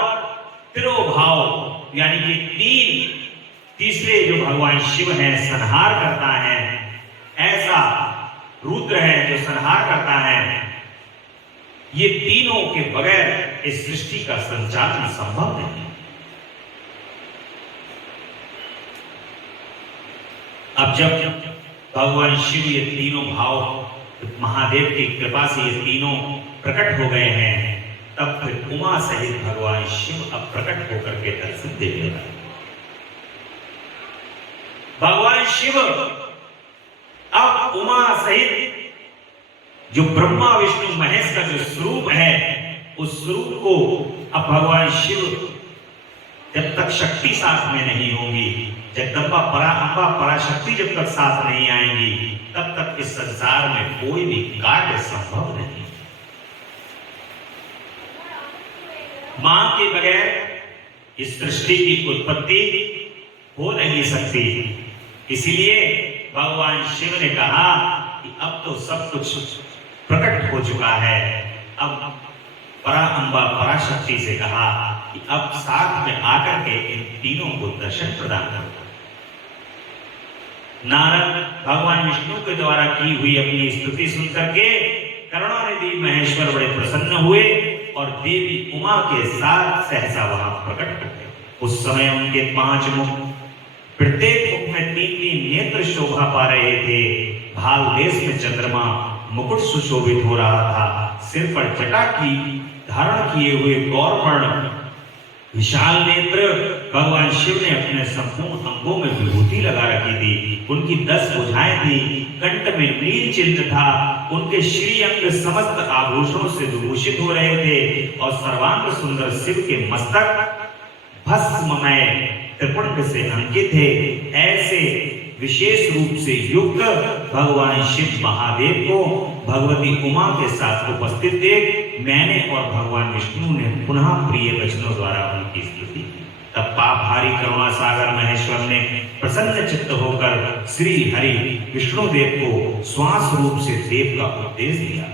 तिरोभाव यानी कि तीसरे जो भगवान शिव हैं संहार करता है, ऐसा रुद्र है जो संहार करता है। ये तीनों के बगैर इस सृष्टि का संचालन संभव नहीं। अब जब भगवान शिव ये तीनों भाव महादेव की कृपा से ये तीनों प्रकट हो गए हैं, तब फिर उमा सहित भगवान शिव अब प्रकट होकर के दर्शन देने लगे। भगवान शिव अब उमा सहित जो ब्रह्मा विष्णु महेश का जो स्वरूप है, उस स्वरूप को अब भगवान शिव जब तक शक्ति साथ में नहीं होगी, जगदम्बा अम्बा पराशक्ति जब तक साथ नहीं आएंगी, तब तक इस संसार में कोई भी कार्य संभव नहीं। मां के बगैर इस सृष्टि की उत्पत्ति हो नहीं सकती। इसीलिए भगवान शिव ने कहा कि अब तो सब कुछ प्रकट हो चुका है। अब पराअंबा पराशक्ति से कहा कि अब साथ में आकर के इन तीनों को दर्शन प्रदान करो। नारद भगवान विष्णु के द्वारा की हुई अपनी स्तुति सुनकर के करुणानिधि महेश्वर बड़े प्रसन्न हुए और देवी उमा के साथ सहसा वहां प्रकट करते। उस समय उनके 5 मुख, प्रत्येक मुख में 3 नेत्र शोभा पा रहे थे। भाल देश में चंद्रमा मुकुट सुशोभित हो रहा था। सिर पर जटा की धारण किए हुए गौरवर्ण विशाल नेत्र भगवान शिव ने अपने संपूर्ण अंगों में विभूति लगा रखी थी। उनकी 10 भुजाएं थी, कंठ में नील चिन्ह था। उनके श्री अंग समस्त आभूषणों से विभूषित हो रहे थे और सर्वांग सुंदर शिव के मस्तक भस्ममय त्रिपुंड से अंकित थे। ऐसे विशेष रूप से युक्त भगवान शिव महादेव को भगवती उमा के साथ उपस्थित देख मैंने और भगवान विष्णु ने पुनः प्रिय वचनों द्वारा उनकी स्तुति की। तब पापहारी करुणा सागर महेश्वर ने प्रसन्न चित्त होकर श्री हरि विष्णुदेव को श्वास रूप से देव का उपदेश दिया।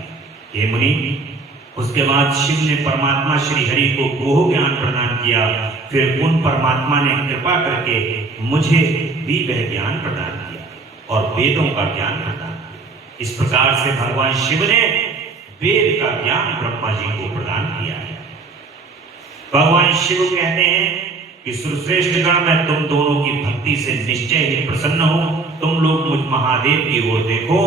हे मुनि, उसके बाद शिव ने परमात्मा श्री हरि को गोह ज्ञान प्रदान किया। फिर उन परमात्मा ने कृपा करके मुझे भी वह ज्ञान प्रदान किया और वेदों का ज्ञान प्रदान किया। इस प्रकार से भगवान शिव ने वेद का ज्ञान ब्रह्मा जी को प्रदान किया है। भगवान शिव कहते हैं कि सुरश्रेष्ठ गण, मैं तुम दोनों की भक्ति से निश्चय ही प्रसन्न हूं। तुम लोग मुझ महादेव की ओर देखो।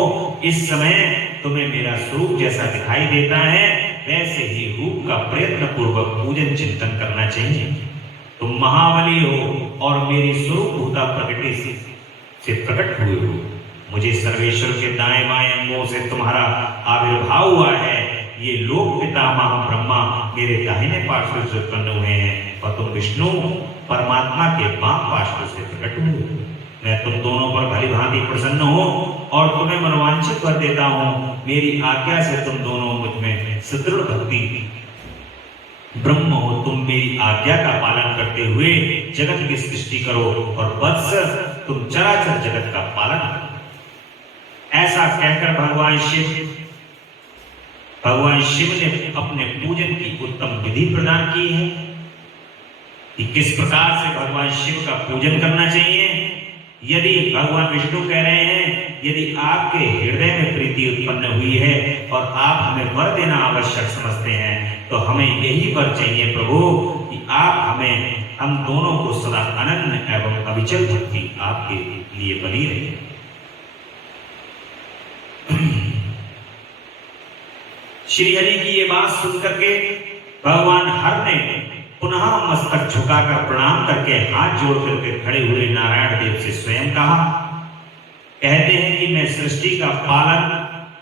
इस समय तुम्हें मेरा स्वरूप जैसा दिखाई देता है, वैसे ही रूप का प्रयत्न पूर्वक पूजन चिंतन करना चाहिए। तुम महाबली हो और मेरी स्वरूप भूता प्रकृति से प्रकट हुए हो। मुझे सर्वेश्वर के दाएं बाएं अंगों से तुम्हारा आविर्भाव हुआ है। ये लोक पितामह ब्रह्मा मेरे दाहिने पार्श्व से उत्पन्न हुए हैं और तुम विष्णु परमात्मा के बाम पार्श्व से प्रकट हुए। मैं तुम दोनों पर भली भांति प्रसन्न हूँ और तुम्हें मनोवांछित वर देता हूँ। मेरी आज्ञा से तुम दोनों मुझ में सुदृढ़ भक्ति ब्रह्म हो। तुम मेरी आज्ञा का पालन करते हुए जगत की सृष्टि करो और वत्स तुम चराचर जगत का पालन करो। ऐसा कहकर भगवान शिव ने अपने पूजन की उत्तम विधि प्रदान की है कि किस प्रकार से भगवान शिव का पूजन करना चाहिए। यदि भगवान विष्णु कह रहे हैं, यदि आपके हृदय में प्रीति उत्पन्न हुई है और आप हमें वर देना आवश्यक समझते हैं, तो हमें यही वर चाहिए प्रभु कि आप हम दोनों को सदा अनन्य एवं अविचल भक्ति आपके लिए बनी रहे। श्री हरि की ये बात सुनकर के भगवान हर ने पुनः मस्तक झुकाकर प्रणाम करके हाथ जोड़ करके खड़े हुए नारायण देव से स्वयं कहा। कहते हैं कि मैं सृष्टि का पालन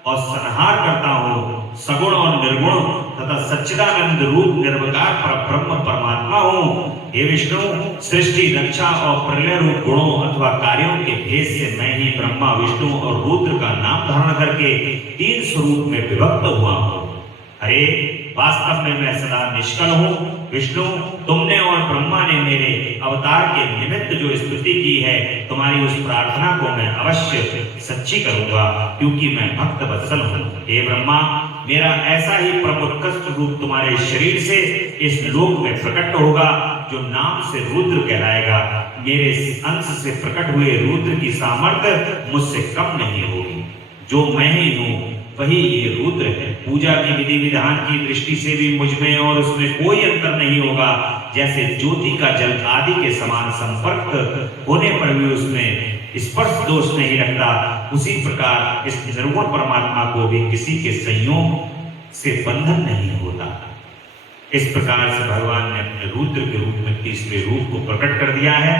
और संहार करता हूँ, सगुण और निर्गुण तथा सच्चिदानंद रूप निर्विकार परब्रह्म परमात्मा हूँ। हे विष्णु, सृष्टि रक्षा और प्रलय रूप गुणों अथवा कार्यों के भेद से मैं ही ब्रह्मा विष्णु और रुद्र का नाम धारण करके तीन स्वरूप में विभक्त हुआ हूँ। अरे वास्तव में मैं सदा निष्कल हूँ। विष्णु, तुमने और ब्रह्मा ने मेरे अवतार के निमित्त जो स्तुति की है, तुम्हारी उस प्रार्थना को मैं अवश्य सच्ची करूंगा, क्योंकि मैं भक्त वत्सल हूँ। हे ब्रह्मा, मेरा ऐसा ही परम उत्कृष्ट रूप तुम्हारे शरीर से इस लोक में प्रकट होगा जो नाम से रुद्र कहलाएगा। मेरे अंश से प्रकट हुए रुद्र की सामर्थ्य मुझसे कम नहीं होगी। जो मैं ही हूँ वही ये रुद्र है। पूजा की विधि विधान की दृष्टि से भी मुझ में और उसमें कोई अंतर नहीं होगा। जैसे ज्योति का जल आदि के समान संपर्क होने पर भी उसमें स्पर्श दोष नहीं रखता, उसी प्रकार इस निर्गुण परमात्मा को भी किसी के संयोग से बंधन नहीं होता। इस प्रकार से भगवान ने अपने रुद्र के रूप में तीसरे रूप को प्रकट कर दिया है।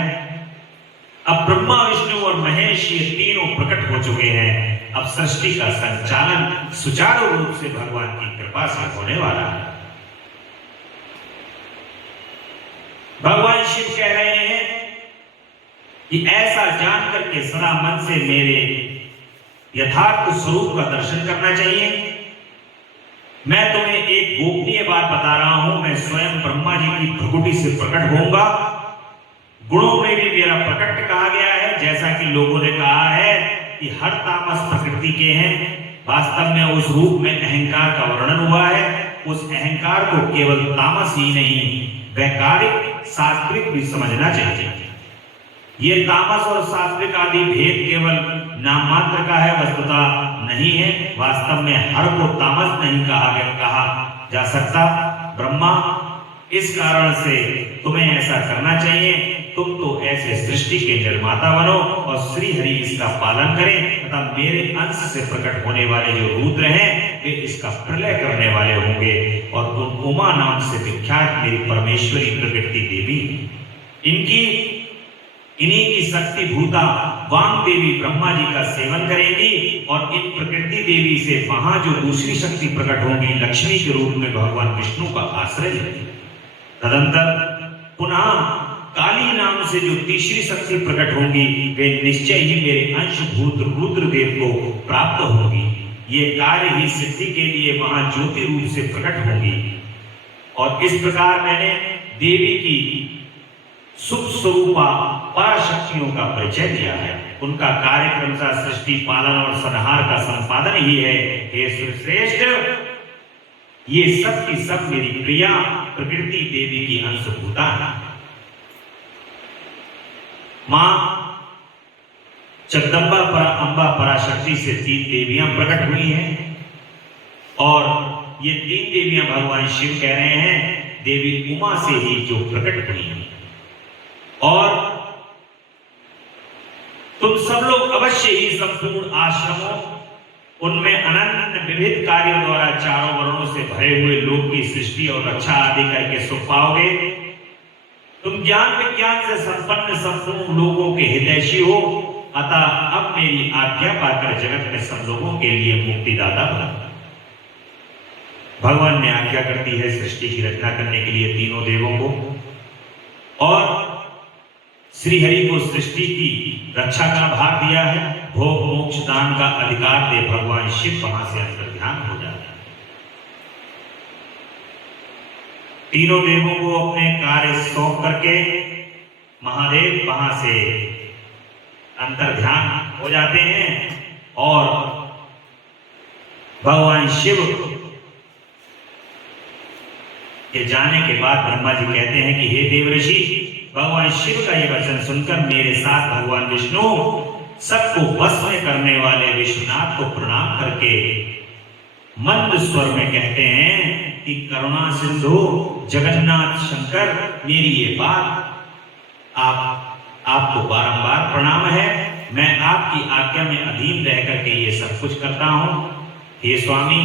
अब ब्रह्मा विष्णु और महेश ये तीनों प्रकट हो चुके हैं। अब सृष्टि का संचालन सुचारू रूप से भगवान की कृपा से होने वाला है। भगवान शिव कह रहे हैं कि ऐसा जान करके सदा मन से मेरे यथार्थ स्वरूप का दर्शन करना चाहिए। मैं तुम्हें एक गोपनीय बात बता रहा हूं। मैं स्वयं ब्रह्मा जी की भ्रुकुटी से प्रकट होऊंगा। गुणों में भी मेरा प्रकट कहा गया है, जैसा कि लोगों ने कहा है कि हर तामस प्रकृति के हैं। वास्तव में उस रूप में अहंकार का वर्णन हुआ है। उस अहंकार को केवल तामस ही नहीं, वैकारिक सात्विक भी समझना चाहिए। ये तामस और सात्विक आदि भेद केवल नाम मात्र का है, वस्तुतः नहीं है। वास्तव में हर को तामस नहीं कहा जा सकता। ब्रह्मा, इस कारण से तुम्हें ऐसा करना चाहिए। तुम तो ऐसे सृष्टि के निर्माता बनो और श्री हरि इसका पालन करें तथा मेरे अंश से प्रकट होने वाले जो रुद्र हैं वे इसका प्रलय करने वाले होंगे। और तुम उमा नाम से विख्यात मेरी परमेश्वरी प्रकृति देवी, इन्हीं की शक्ति भूता वाम देवी ब्रह्मा जी का सेवन करेंगी और इन प्रकृति देवी से वहां जो दूसरी शक्ति प्रकट होंगी लक्ष्मी के रूप में भगवान विष्णु का आश्रय लेंगी। तदंतर पुनः काली नाम से जो तीसरी शक्ति प्रकट होंगी वे निश्चय ही मेरे अंशभूत रुद्र देव को प्राप्त होंगी। ये कार्य ही सिद्धि के लिए वहां ज्योति रूप से प्रकट होंगी। और इस प्रकार मैंने देवी की सुख स्वरूपा पराशक्तियों का परिचय दिया है। उनका कार्यक्रम सा सृष्टि पालन और संहार का संपादन ही है। हे श्रेष्ठ, ये सब की सब मेरी प्रिया प्रकृति देवी की अंशभूता है। मां जगदम्बा अम्बा पराशक्ति से तीन देवियां प्रकट हुई हैं और ये तीन देवियां भगवान शिव कह रहे हैं देवी उमा से ही जो प्रकट हुई हैं। और तुम सब लोग अवश्य ही संपूर्ण आश्रमों उनमें अनंत विविध कार्यों द्वारा चारों वर्णों से भरे हुए लोक की सृष्टि और रक्षा आदि करके सुख पाओगे। तुम ज्ञान विज्ञान से संपन्न संपूर्ण लोगों के हितैषी हो, अतः अब मेरी आज्ञा पाकर जगत में सब लोगों के लिए मुक्तिदाता बनो। भगवान ने आज्ञा कर दी है सृष्टि की रचना करने के लिए तीनों देवों को, और श्री हरि को सृष्टि की रक्षा का भार दिया है। भोग मोक्ष दान का अधिकार दे भगवान शिव वहां से अंतर्ध्यान हो जाता है। तीनों देवों को अपने कार्य सौंप करके महादेव वहां से अंतर्ध्यान हो जाते हैं, और भगवान शिव के जाने के बाद ब्रह्मा जी कहते हैं कि हे देव ऋषि, भगवान शिव का यह वचन सुनकर मेरे साथ भगवान विष्णु सबको वश में करने वाले विश्वनाथ को प्रणाम करके मंद स्वर में कहते हैं कि करुणा सिंधु जगन्नाथ शंकर, मेरी ये बात आपको बारंबार प्रणाम है। मैं आपकी आज्ञा में अधीन रह करके ये सब कुछ करता हूं। हे स्वामी,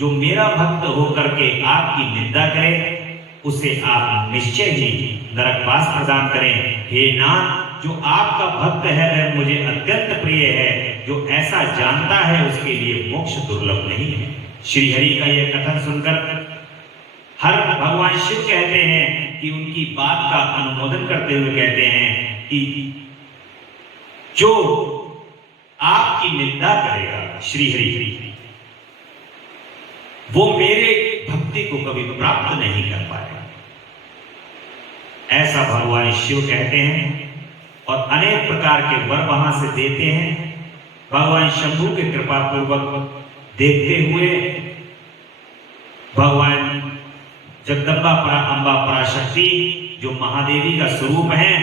जो मेरा भक्त होकर के आपकी निंदा करे उसे आप निश्चय ही नरकवास प्रदान करें। हे नाथ, जो आपका भक्त है वह मुझे अत्यंत प्रिय है। जो ऐसा जानता है उसके लिए मोक्ष दुर्लभ नहीं है। श्री हरि का यह कथन सुनकर हर भगवान शिव कहते हैं कि उनकी बात का अनुमोदन करते हुए कहते हैं कि जो आपकी निंदा करेगा श्री हरि, वो मेरे भक्ति को कभी प्राप्त नहीं कर पाएगा। ऐसा भगवान शिव कहते हैं और अनेक प्रकार के वर वहां से देते हैं। भगवान शंभु के कृपा पूर्वक देखते हुए भगवान जगदम्बा परा अम्बा पराशक्ति, जो महादेवी का स्वरूप है,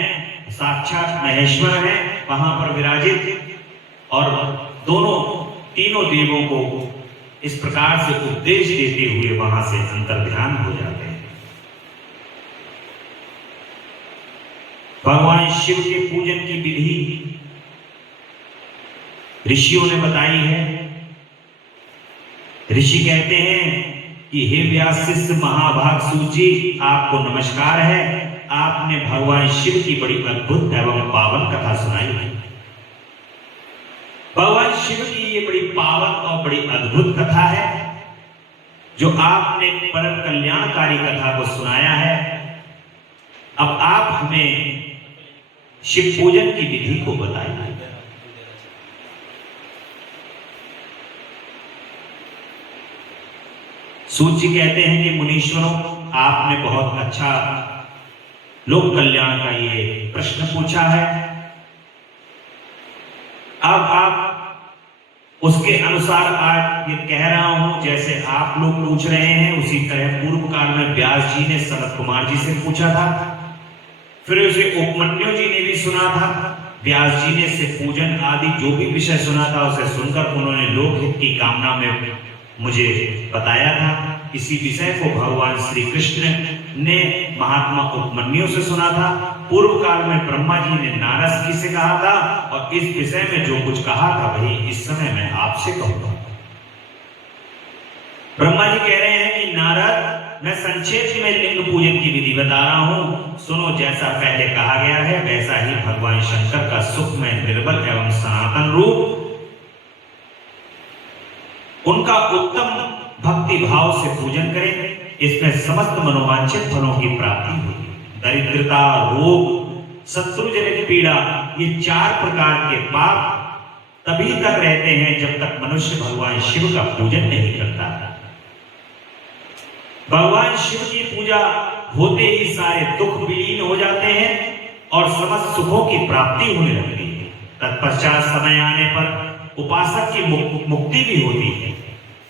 साक्षात महेश्वर है, वहां पर विराजित, और तीनों देवों को इस प्रकार से उपदेश देते हुए वहां से अंतर्ध्यान हो जाते हैं। भगवान शिव के पूजन की विधि ऋषियों ने बताई है। ऋषि कहते हैं कि हे व्यास शिष्य महाभाग सूजी, आपको नमस्कार है। आपने भगवान शिव की बड़ी अद्भुत एवं पावन कथा सुनाई है। भगवान शिव की ये बड़ी पावन और बड़ी अद्भुत कथा है जो आपने परम कल्याणकारी कथा को सुनाया है। अब आप हमें शिव पूजन की विधि को बताइए। सूत जी कहते हैं कि मुनीश्वरों, आपने बहुत अच्छा लोक कल्याण का ये प्रश्न पूछा है। अब आप उसके अनुसार आज ये कह रहा हूं, जैसे आप लोग पूछ रहे हैं उसी तरह पूर्व काल में व्यास जी ने सनत कुमार जी से पूछा था, फिर उसे उपमन्यु जी ने भी सुना था। व्यास जी ने से पूजन आदि जो भी विषय सुना था उसे सुनकर उन्होंने लोकहित की कामना में मुझे बताया था। इसी विषय को भगवान श्री कृष्ण ने महात्मा उपमन्यु से सुना था। पूर्व काल में ब्रह्मा जी ने नारद जी से कहा था, और इस विषय में जो कुछ कहा था वही इस समय मैं आपसे कहूंगा। ब्रह्मा जी कह रहे हैं कि नारद, मैं संक्षेप में लिंग पूजन की विधि बता रहा हूं, सुनो। जैसा पहले कहा गया है वैसा ही भगवान शंकर का सुखमय निर्बल एवं सनातन रूप, उनका उत्तम भक्ति भाव से पूजन करें। इसमें समस्त मनोवांछित फलों की प्राप्ति होगी। दरिद्रता, रोग, शत्रु जनित पीड़ा, ये 4 प्रकार के पाप तभी तक रहते हैं जब तक मनुष्य भगवान शिव का पूजन नहीं करता। भगवान शिव की पूजा होते ही सारे दुख विलीन हो जाते हैं और समस्त सुखों की प्राप्ति होने लगती है। तत्पश्चात समय आने पर उपासक की मुक्ति भी होती है।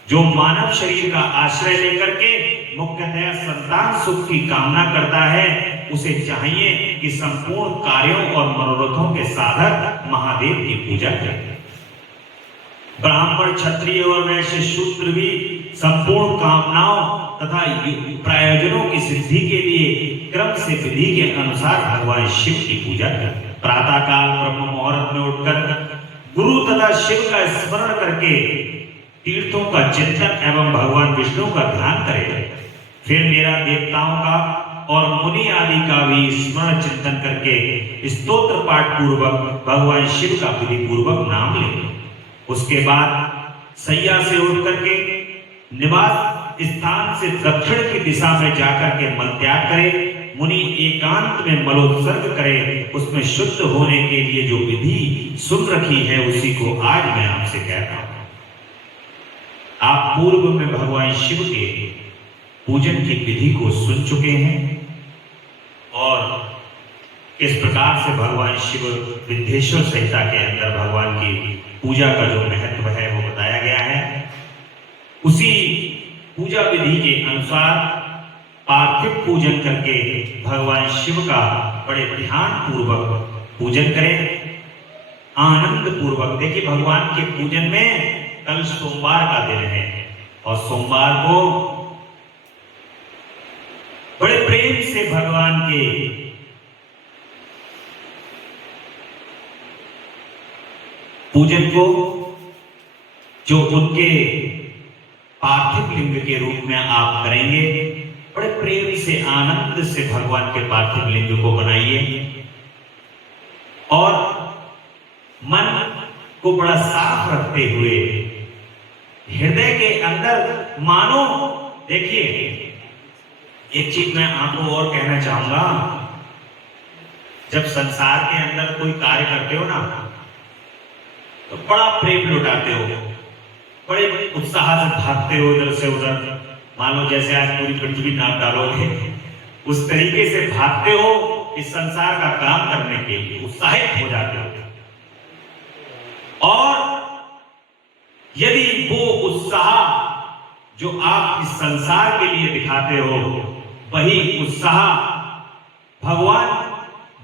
जो मानव शरीर का आश्रय लेकर के मुख्यतः संतान सुख की कामना करता है, उसे चाहिए कि संपूर्ण कार्यों और मनोरथों के साधक महादेव की पूजा करे। ब्राह्मण, क्षत्रिय और वैश्य शूद्र भी संपूर्ण कामनाओं तथा प्रयोजनों की सिद्धि के लिए क्रम से विधि के अनुसार भगवान शिव की पूजा करते। प्रातः काल ब्रह्म मुहूर्त में उठकर गुरु तथा शिव का स्मरण करके तीर्थों का चिंतन एवं भगवान विष्णु का ध्यान करें। फिर मेरा देवताओं का और मुनि आदि का भी स्मरण चिंतन करके स्तोत्र पाठ पूर्वक भगवान शिव का विधि पूर्वक नाम लें। उसके बाद सैया से उठ करके निवास स्थान से दक्षिण की दिशा में जाकर के मल त्याग करें। मुनि एकांत में मलोत्सर्ग करे। उसमें शुद्ध होने के लिए जो विधि सुन रखी है उसी को आज मैं आपसे कहता हूं। आप पूर्व में भगवान शिव के पूजन की विधि को सुन चुके हैं और किस प्रकार से भगवान शिव विद्येश्वर संहिता के अंदर भगवान की पूजा का जो महत्व है वो बताया गया है। उसी पूजा विधि के अनुसार पार्थिव पूजन करके भगवान शिव का बड़े ध्यान पूर्वक पूजन करें, आनंद पूर्वक। देखिए भगवान के पूजन में कल सोमवार का दिन है और सोमवार को बड़े प्रेम से भगवान के पूजन को जो उनके पार्थिव लिंग के रूप में आप करेंगे, बड़े प्रेम से आनंद से भगवान के पार्थिव लिंग को बनाइए और मन को बड़ा साफ रखते हुए हृदय के अंदर मानो, देखिए एक चीज मैं आपको और कहना चाहूंगा, जब संसार के अंदर कोई कार्य करते हो ना तो बड़ा प्रेम लुटाते हो, बड़े उत्साह से भागते हो इधर से उधर। मान लो जैसे आज पूरी पृथ्वी नाप डालोगे उस तरीके से भागते हो इस संसार का काम करने के लिए, उत्साहित हो जाते हो। और यदि वो उत्साह जो आप इस संसार के लिए दिखाते हो वही उत्साह भगवान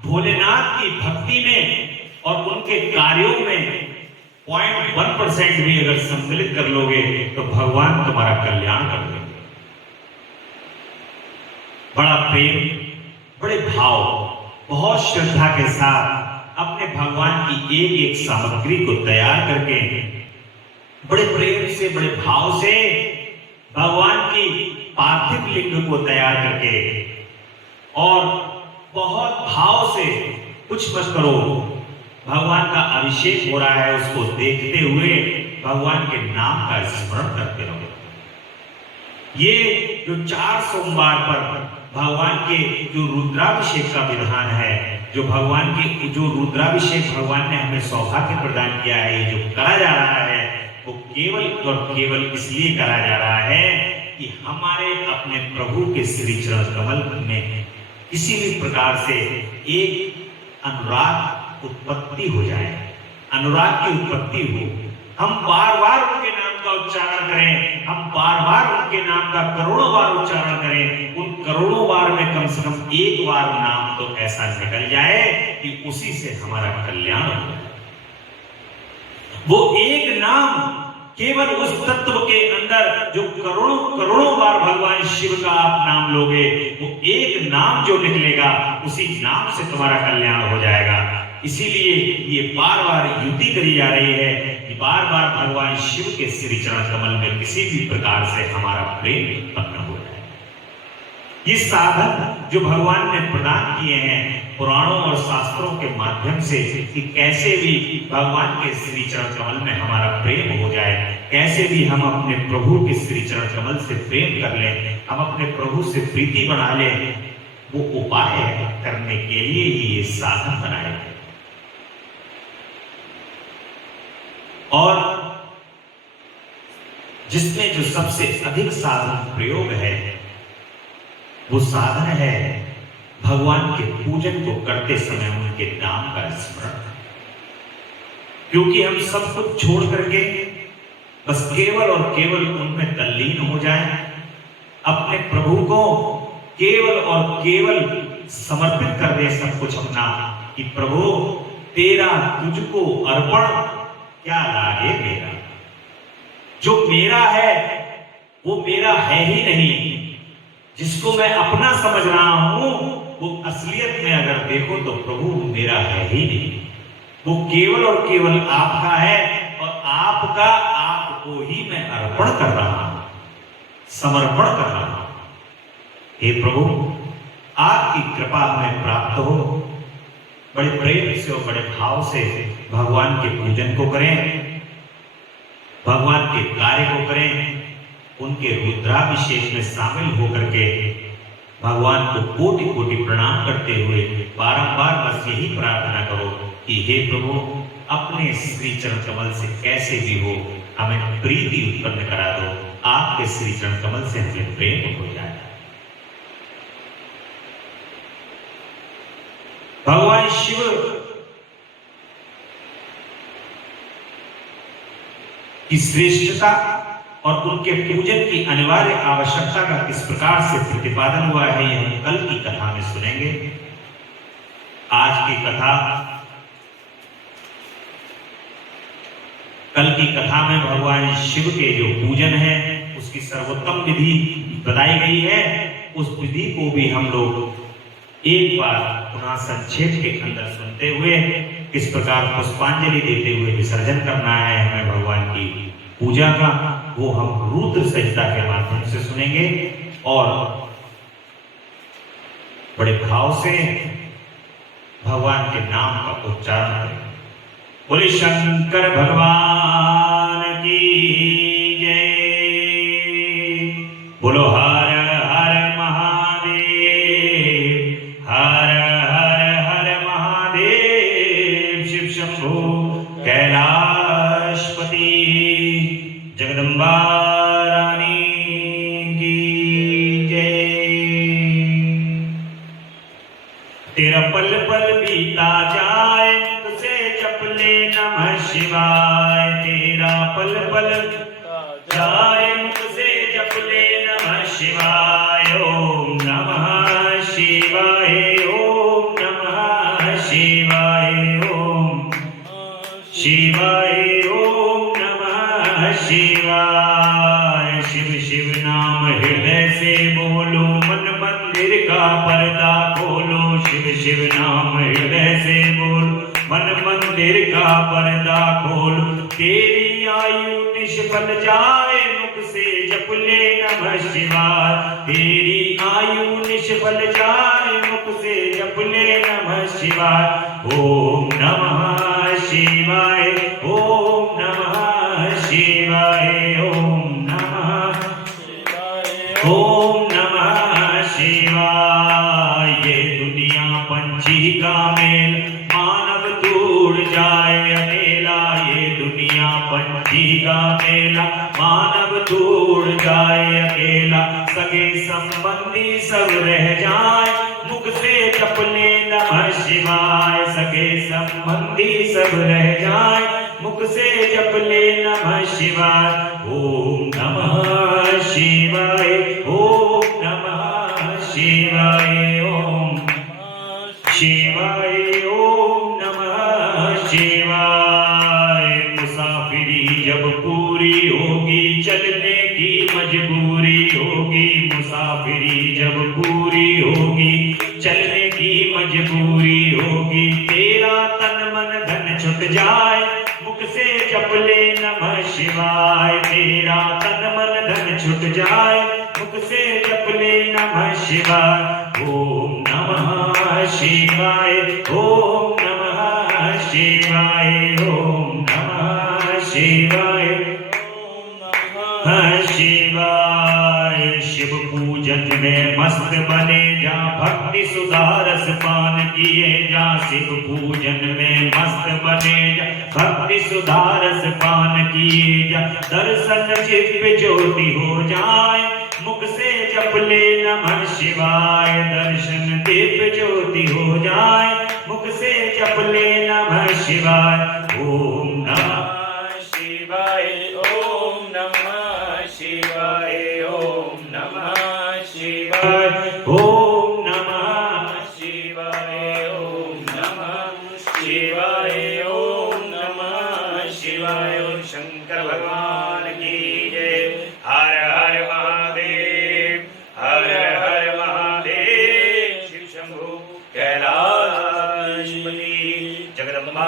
भोलेनाथ की भक्ति में और उनके कार्यों में 0.1% भी अगर सम्मिलित कर लोगे तो भगवान तुम्हारा कल्याण कर देंगे। बड़ा प्रेम, बड़े भाव, बहुत श्रद्धा के साथ अपने भगवान की एक एक सामग्री को तैयार करके बड़े प्रेम से, बड़े भाव से भगवान की पार्थिव लिंग को तैयार करके और बहुत भाव से, कुछ मत करो, भगवान का अभिषेक हो रहा है उसको देखते हुए भगवान के नाम का स्मरण करते रहो। ये जो 4 सोमवार पर भगवान के जो रुद्राभिषेक का विधान है, जो भगवान की जो रुद्राभिषेक भगवान ने हमें सौभाग्य प्रदान किया है, ये जो करा जा रहा है वो केवल और केवल इसलिए करा जा रहा है कि हमारे अपने प्रभु के श्री चरण कमल में किसी भी प्रकार से एक अनुराग उत्पत्ति हो जाए, अनुराग की उत्पत्ति हो। हम बार बार उनके नाम का उच्चारण करें, हम बार बार उनके नाम का करोड़ों बार उच्चारण करें, उन करोड़ों बार में कम से कम एक बार नाम तो ऐसा निकल जाए कि उसी से हमारा कल्याण हो जाए। वो एक नाम केवल उस तत्व के अंदर जो करोड़ों करोड़ों बार भगवान शिव का आप नाम लोगे, वो एक नाम जो निकलेगा उसी नाम से तुम्हारा कल्याण हो जाएगा। इसीलिए ये बार बार युक्ति करी जा रही है कि बार बार भगवान शिव के श्री चरण कमल में किसी भी प्रकार से हमारा प्रेम उत्पन्न हो जाए। ये साधन जो भगवान ने प्रदान किए हैं पुराणों और शास्त्रों के माध्यम से कि कैसे भी भगवान के श्री चरण कमल में हमारा प्रेम हो जाए, कैसे भी हम अपने प्रभु के श्री चरण कमल से प्रेम कर लें, हम अपने प्रभु से प्रीति बना लें, वो उपाय करने के लिए ही ये साधन बनाए हैं। और जिसमें जो सबसे अधिक साधन प्रयोग है वो साधन है भगवान के पूजन को करते समय उनके नाम का स्मरण। क्योंकि हम सब कुछ छोड़ करके बस केवल और केवल उनमें तल्लीन हो जाएं, अपने प्रभु को केवल और केवल समर्पित कर दे सब कुछ अपना कि प्रभु तेरा तुझको अर्पण क्या लागे मेरा। जो मेरा है वो मेरा है ही नहीं, जिसको मैं अपना समझ रहा हूं वो असलियत में अगर देखो तो प्रभु मेरा है ही नहीं, वो केवल और केवल आपका है और आपका आपको ही मैं अर्पण कर रहा हूं, समर्पण कर रहा हूं। हे प्रभु आपकी कृपा हमें प्राप्त हो। बड़े प्रेम से और बड़े भाव से भगवान के पूजन को करें, भगवान के कार्य को करें, उनके रुद्राभिषेक में शामिल होकर के भगवान को कोटि कोटि प्रणाम करते हुए बारंबार बस यही प्रार्थना करो कि हे प्रभु, अपने श्री चरण कमल से कैसे भी हो हमें प्रीति उत्पन्न करा दो, आपके श्री चरण कमल से हमें प्रेम हो जाए। भगवान शिव की श्रेष्ठता और उनके पूजन की अनिवार्य आवश्यकता का किस प्रकार से प्रतिपादन हुआ है, यह हम कल की कथा में सुनेंगे। आज की कथा, कल की कथा में भगवान शिव के जो पूजन है उसकी सर्वोत्तम विधि बताई गई है। उस विधि को भी हम लोग एक बार पुनः संक्षेप के अंदर सुनते हुए किस प्रकार पुष्पांजलि देते हुए विसर्जन करना है हमें भगवान की पूजा का, वो हम रुद्र संहिता के माध्यम से सुनेंगे और बड़े भाव से भगवान के नाम का उच्चारण करें। बोले शंकर भगवान की जय। बोलो हर हर महादेव, हर हर हर महादेव। शिव शंभो कैलाशपति जगदम्बा रानी की जय। तेरा पल पल बीता जाए मुझसे जप ले नमः शिवाय। तेरा पल पल जाए मुझसे जप ले नमः शिवाय। ओम नमः शिवाय, ओम नमः शिवाय, ओम शिवाय, ओम नमः शिवाय। शिव शिव नाम हृदय से बोलो, मन मंदिर का पर्दा खोलो। शिव शिव नाम हृदय से बोलो, मन मंदिर का पर्दा खोलो। तेरी आयु निष्फल जाए मुख से जप ले नमः शिवाय। तेरी आयु निष्फल जाए मुख से जप ले नमः शिवाय। ओम नमः शिवाय, ओम नमः शिवाय, ओम नमः शिवाय, ओम नमः शिवाय। ये दुनिया पंछी का मेल, मानव दूर जाए अकेला। ये दुनिया पंछी का मेला, मानव दूर जाए अकेला। सगे संबंधी सब रह जाए मुख से जप ले नमः शिवाय। सगे संबंधी सब रह जाए मुख से जप ले नमः शिवाय। ओम नमः शिवाय, ओम नमः शिवाय, ओम शिवाय, ओम नमः शिवाय। मुसाफिरी जब पूरी होगी चलने की मजबूरी होगी। मुसाफिरी जब पूरी होगी चलने की मजबूरी होगी। तेरा तन मन धन छुट जाए मुख से जप ले नमः शिवाय। तेरा तन मन धन छुट जाए मुख से जप ले नमः शिवाय। ओम नमः शिवाय, ओम नमः शिवाय, ओम नमः शिवाय, ओम नमः शिवाय। शिव पूजन में मस्त बने जा, भक्ति सुधारस पान किए जा। शिव पूजन में मस्त बने जा, भक्ति सुधारस पान किए जा। दर्शन चित्त ज्योति हो जाए मुख से जप ले नमः शिवाय। दर्शन दिव्य ज्योति हो जाए मुख से जप ले नमः शिवाय। ओम नमः शिवाय, ओम नमः शिवाय, ओम नमः शिवाय, ओम नमः शिवाय, ओम नमः शिवाय, ओम नमः शिवाय। शंकर भगवान की जय। हर हर महादेव, हर हर महादेव। शिव शंभो कैलाशपति जगदम्बा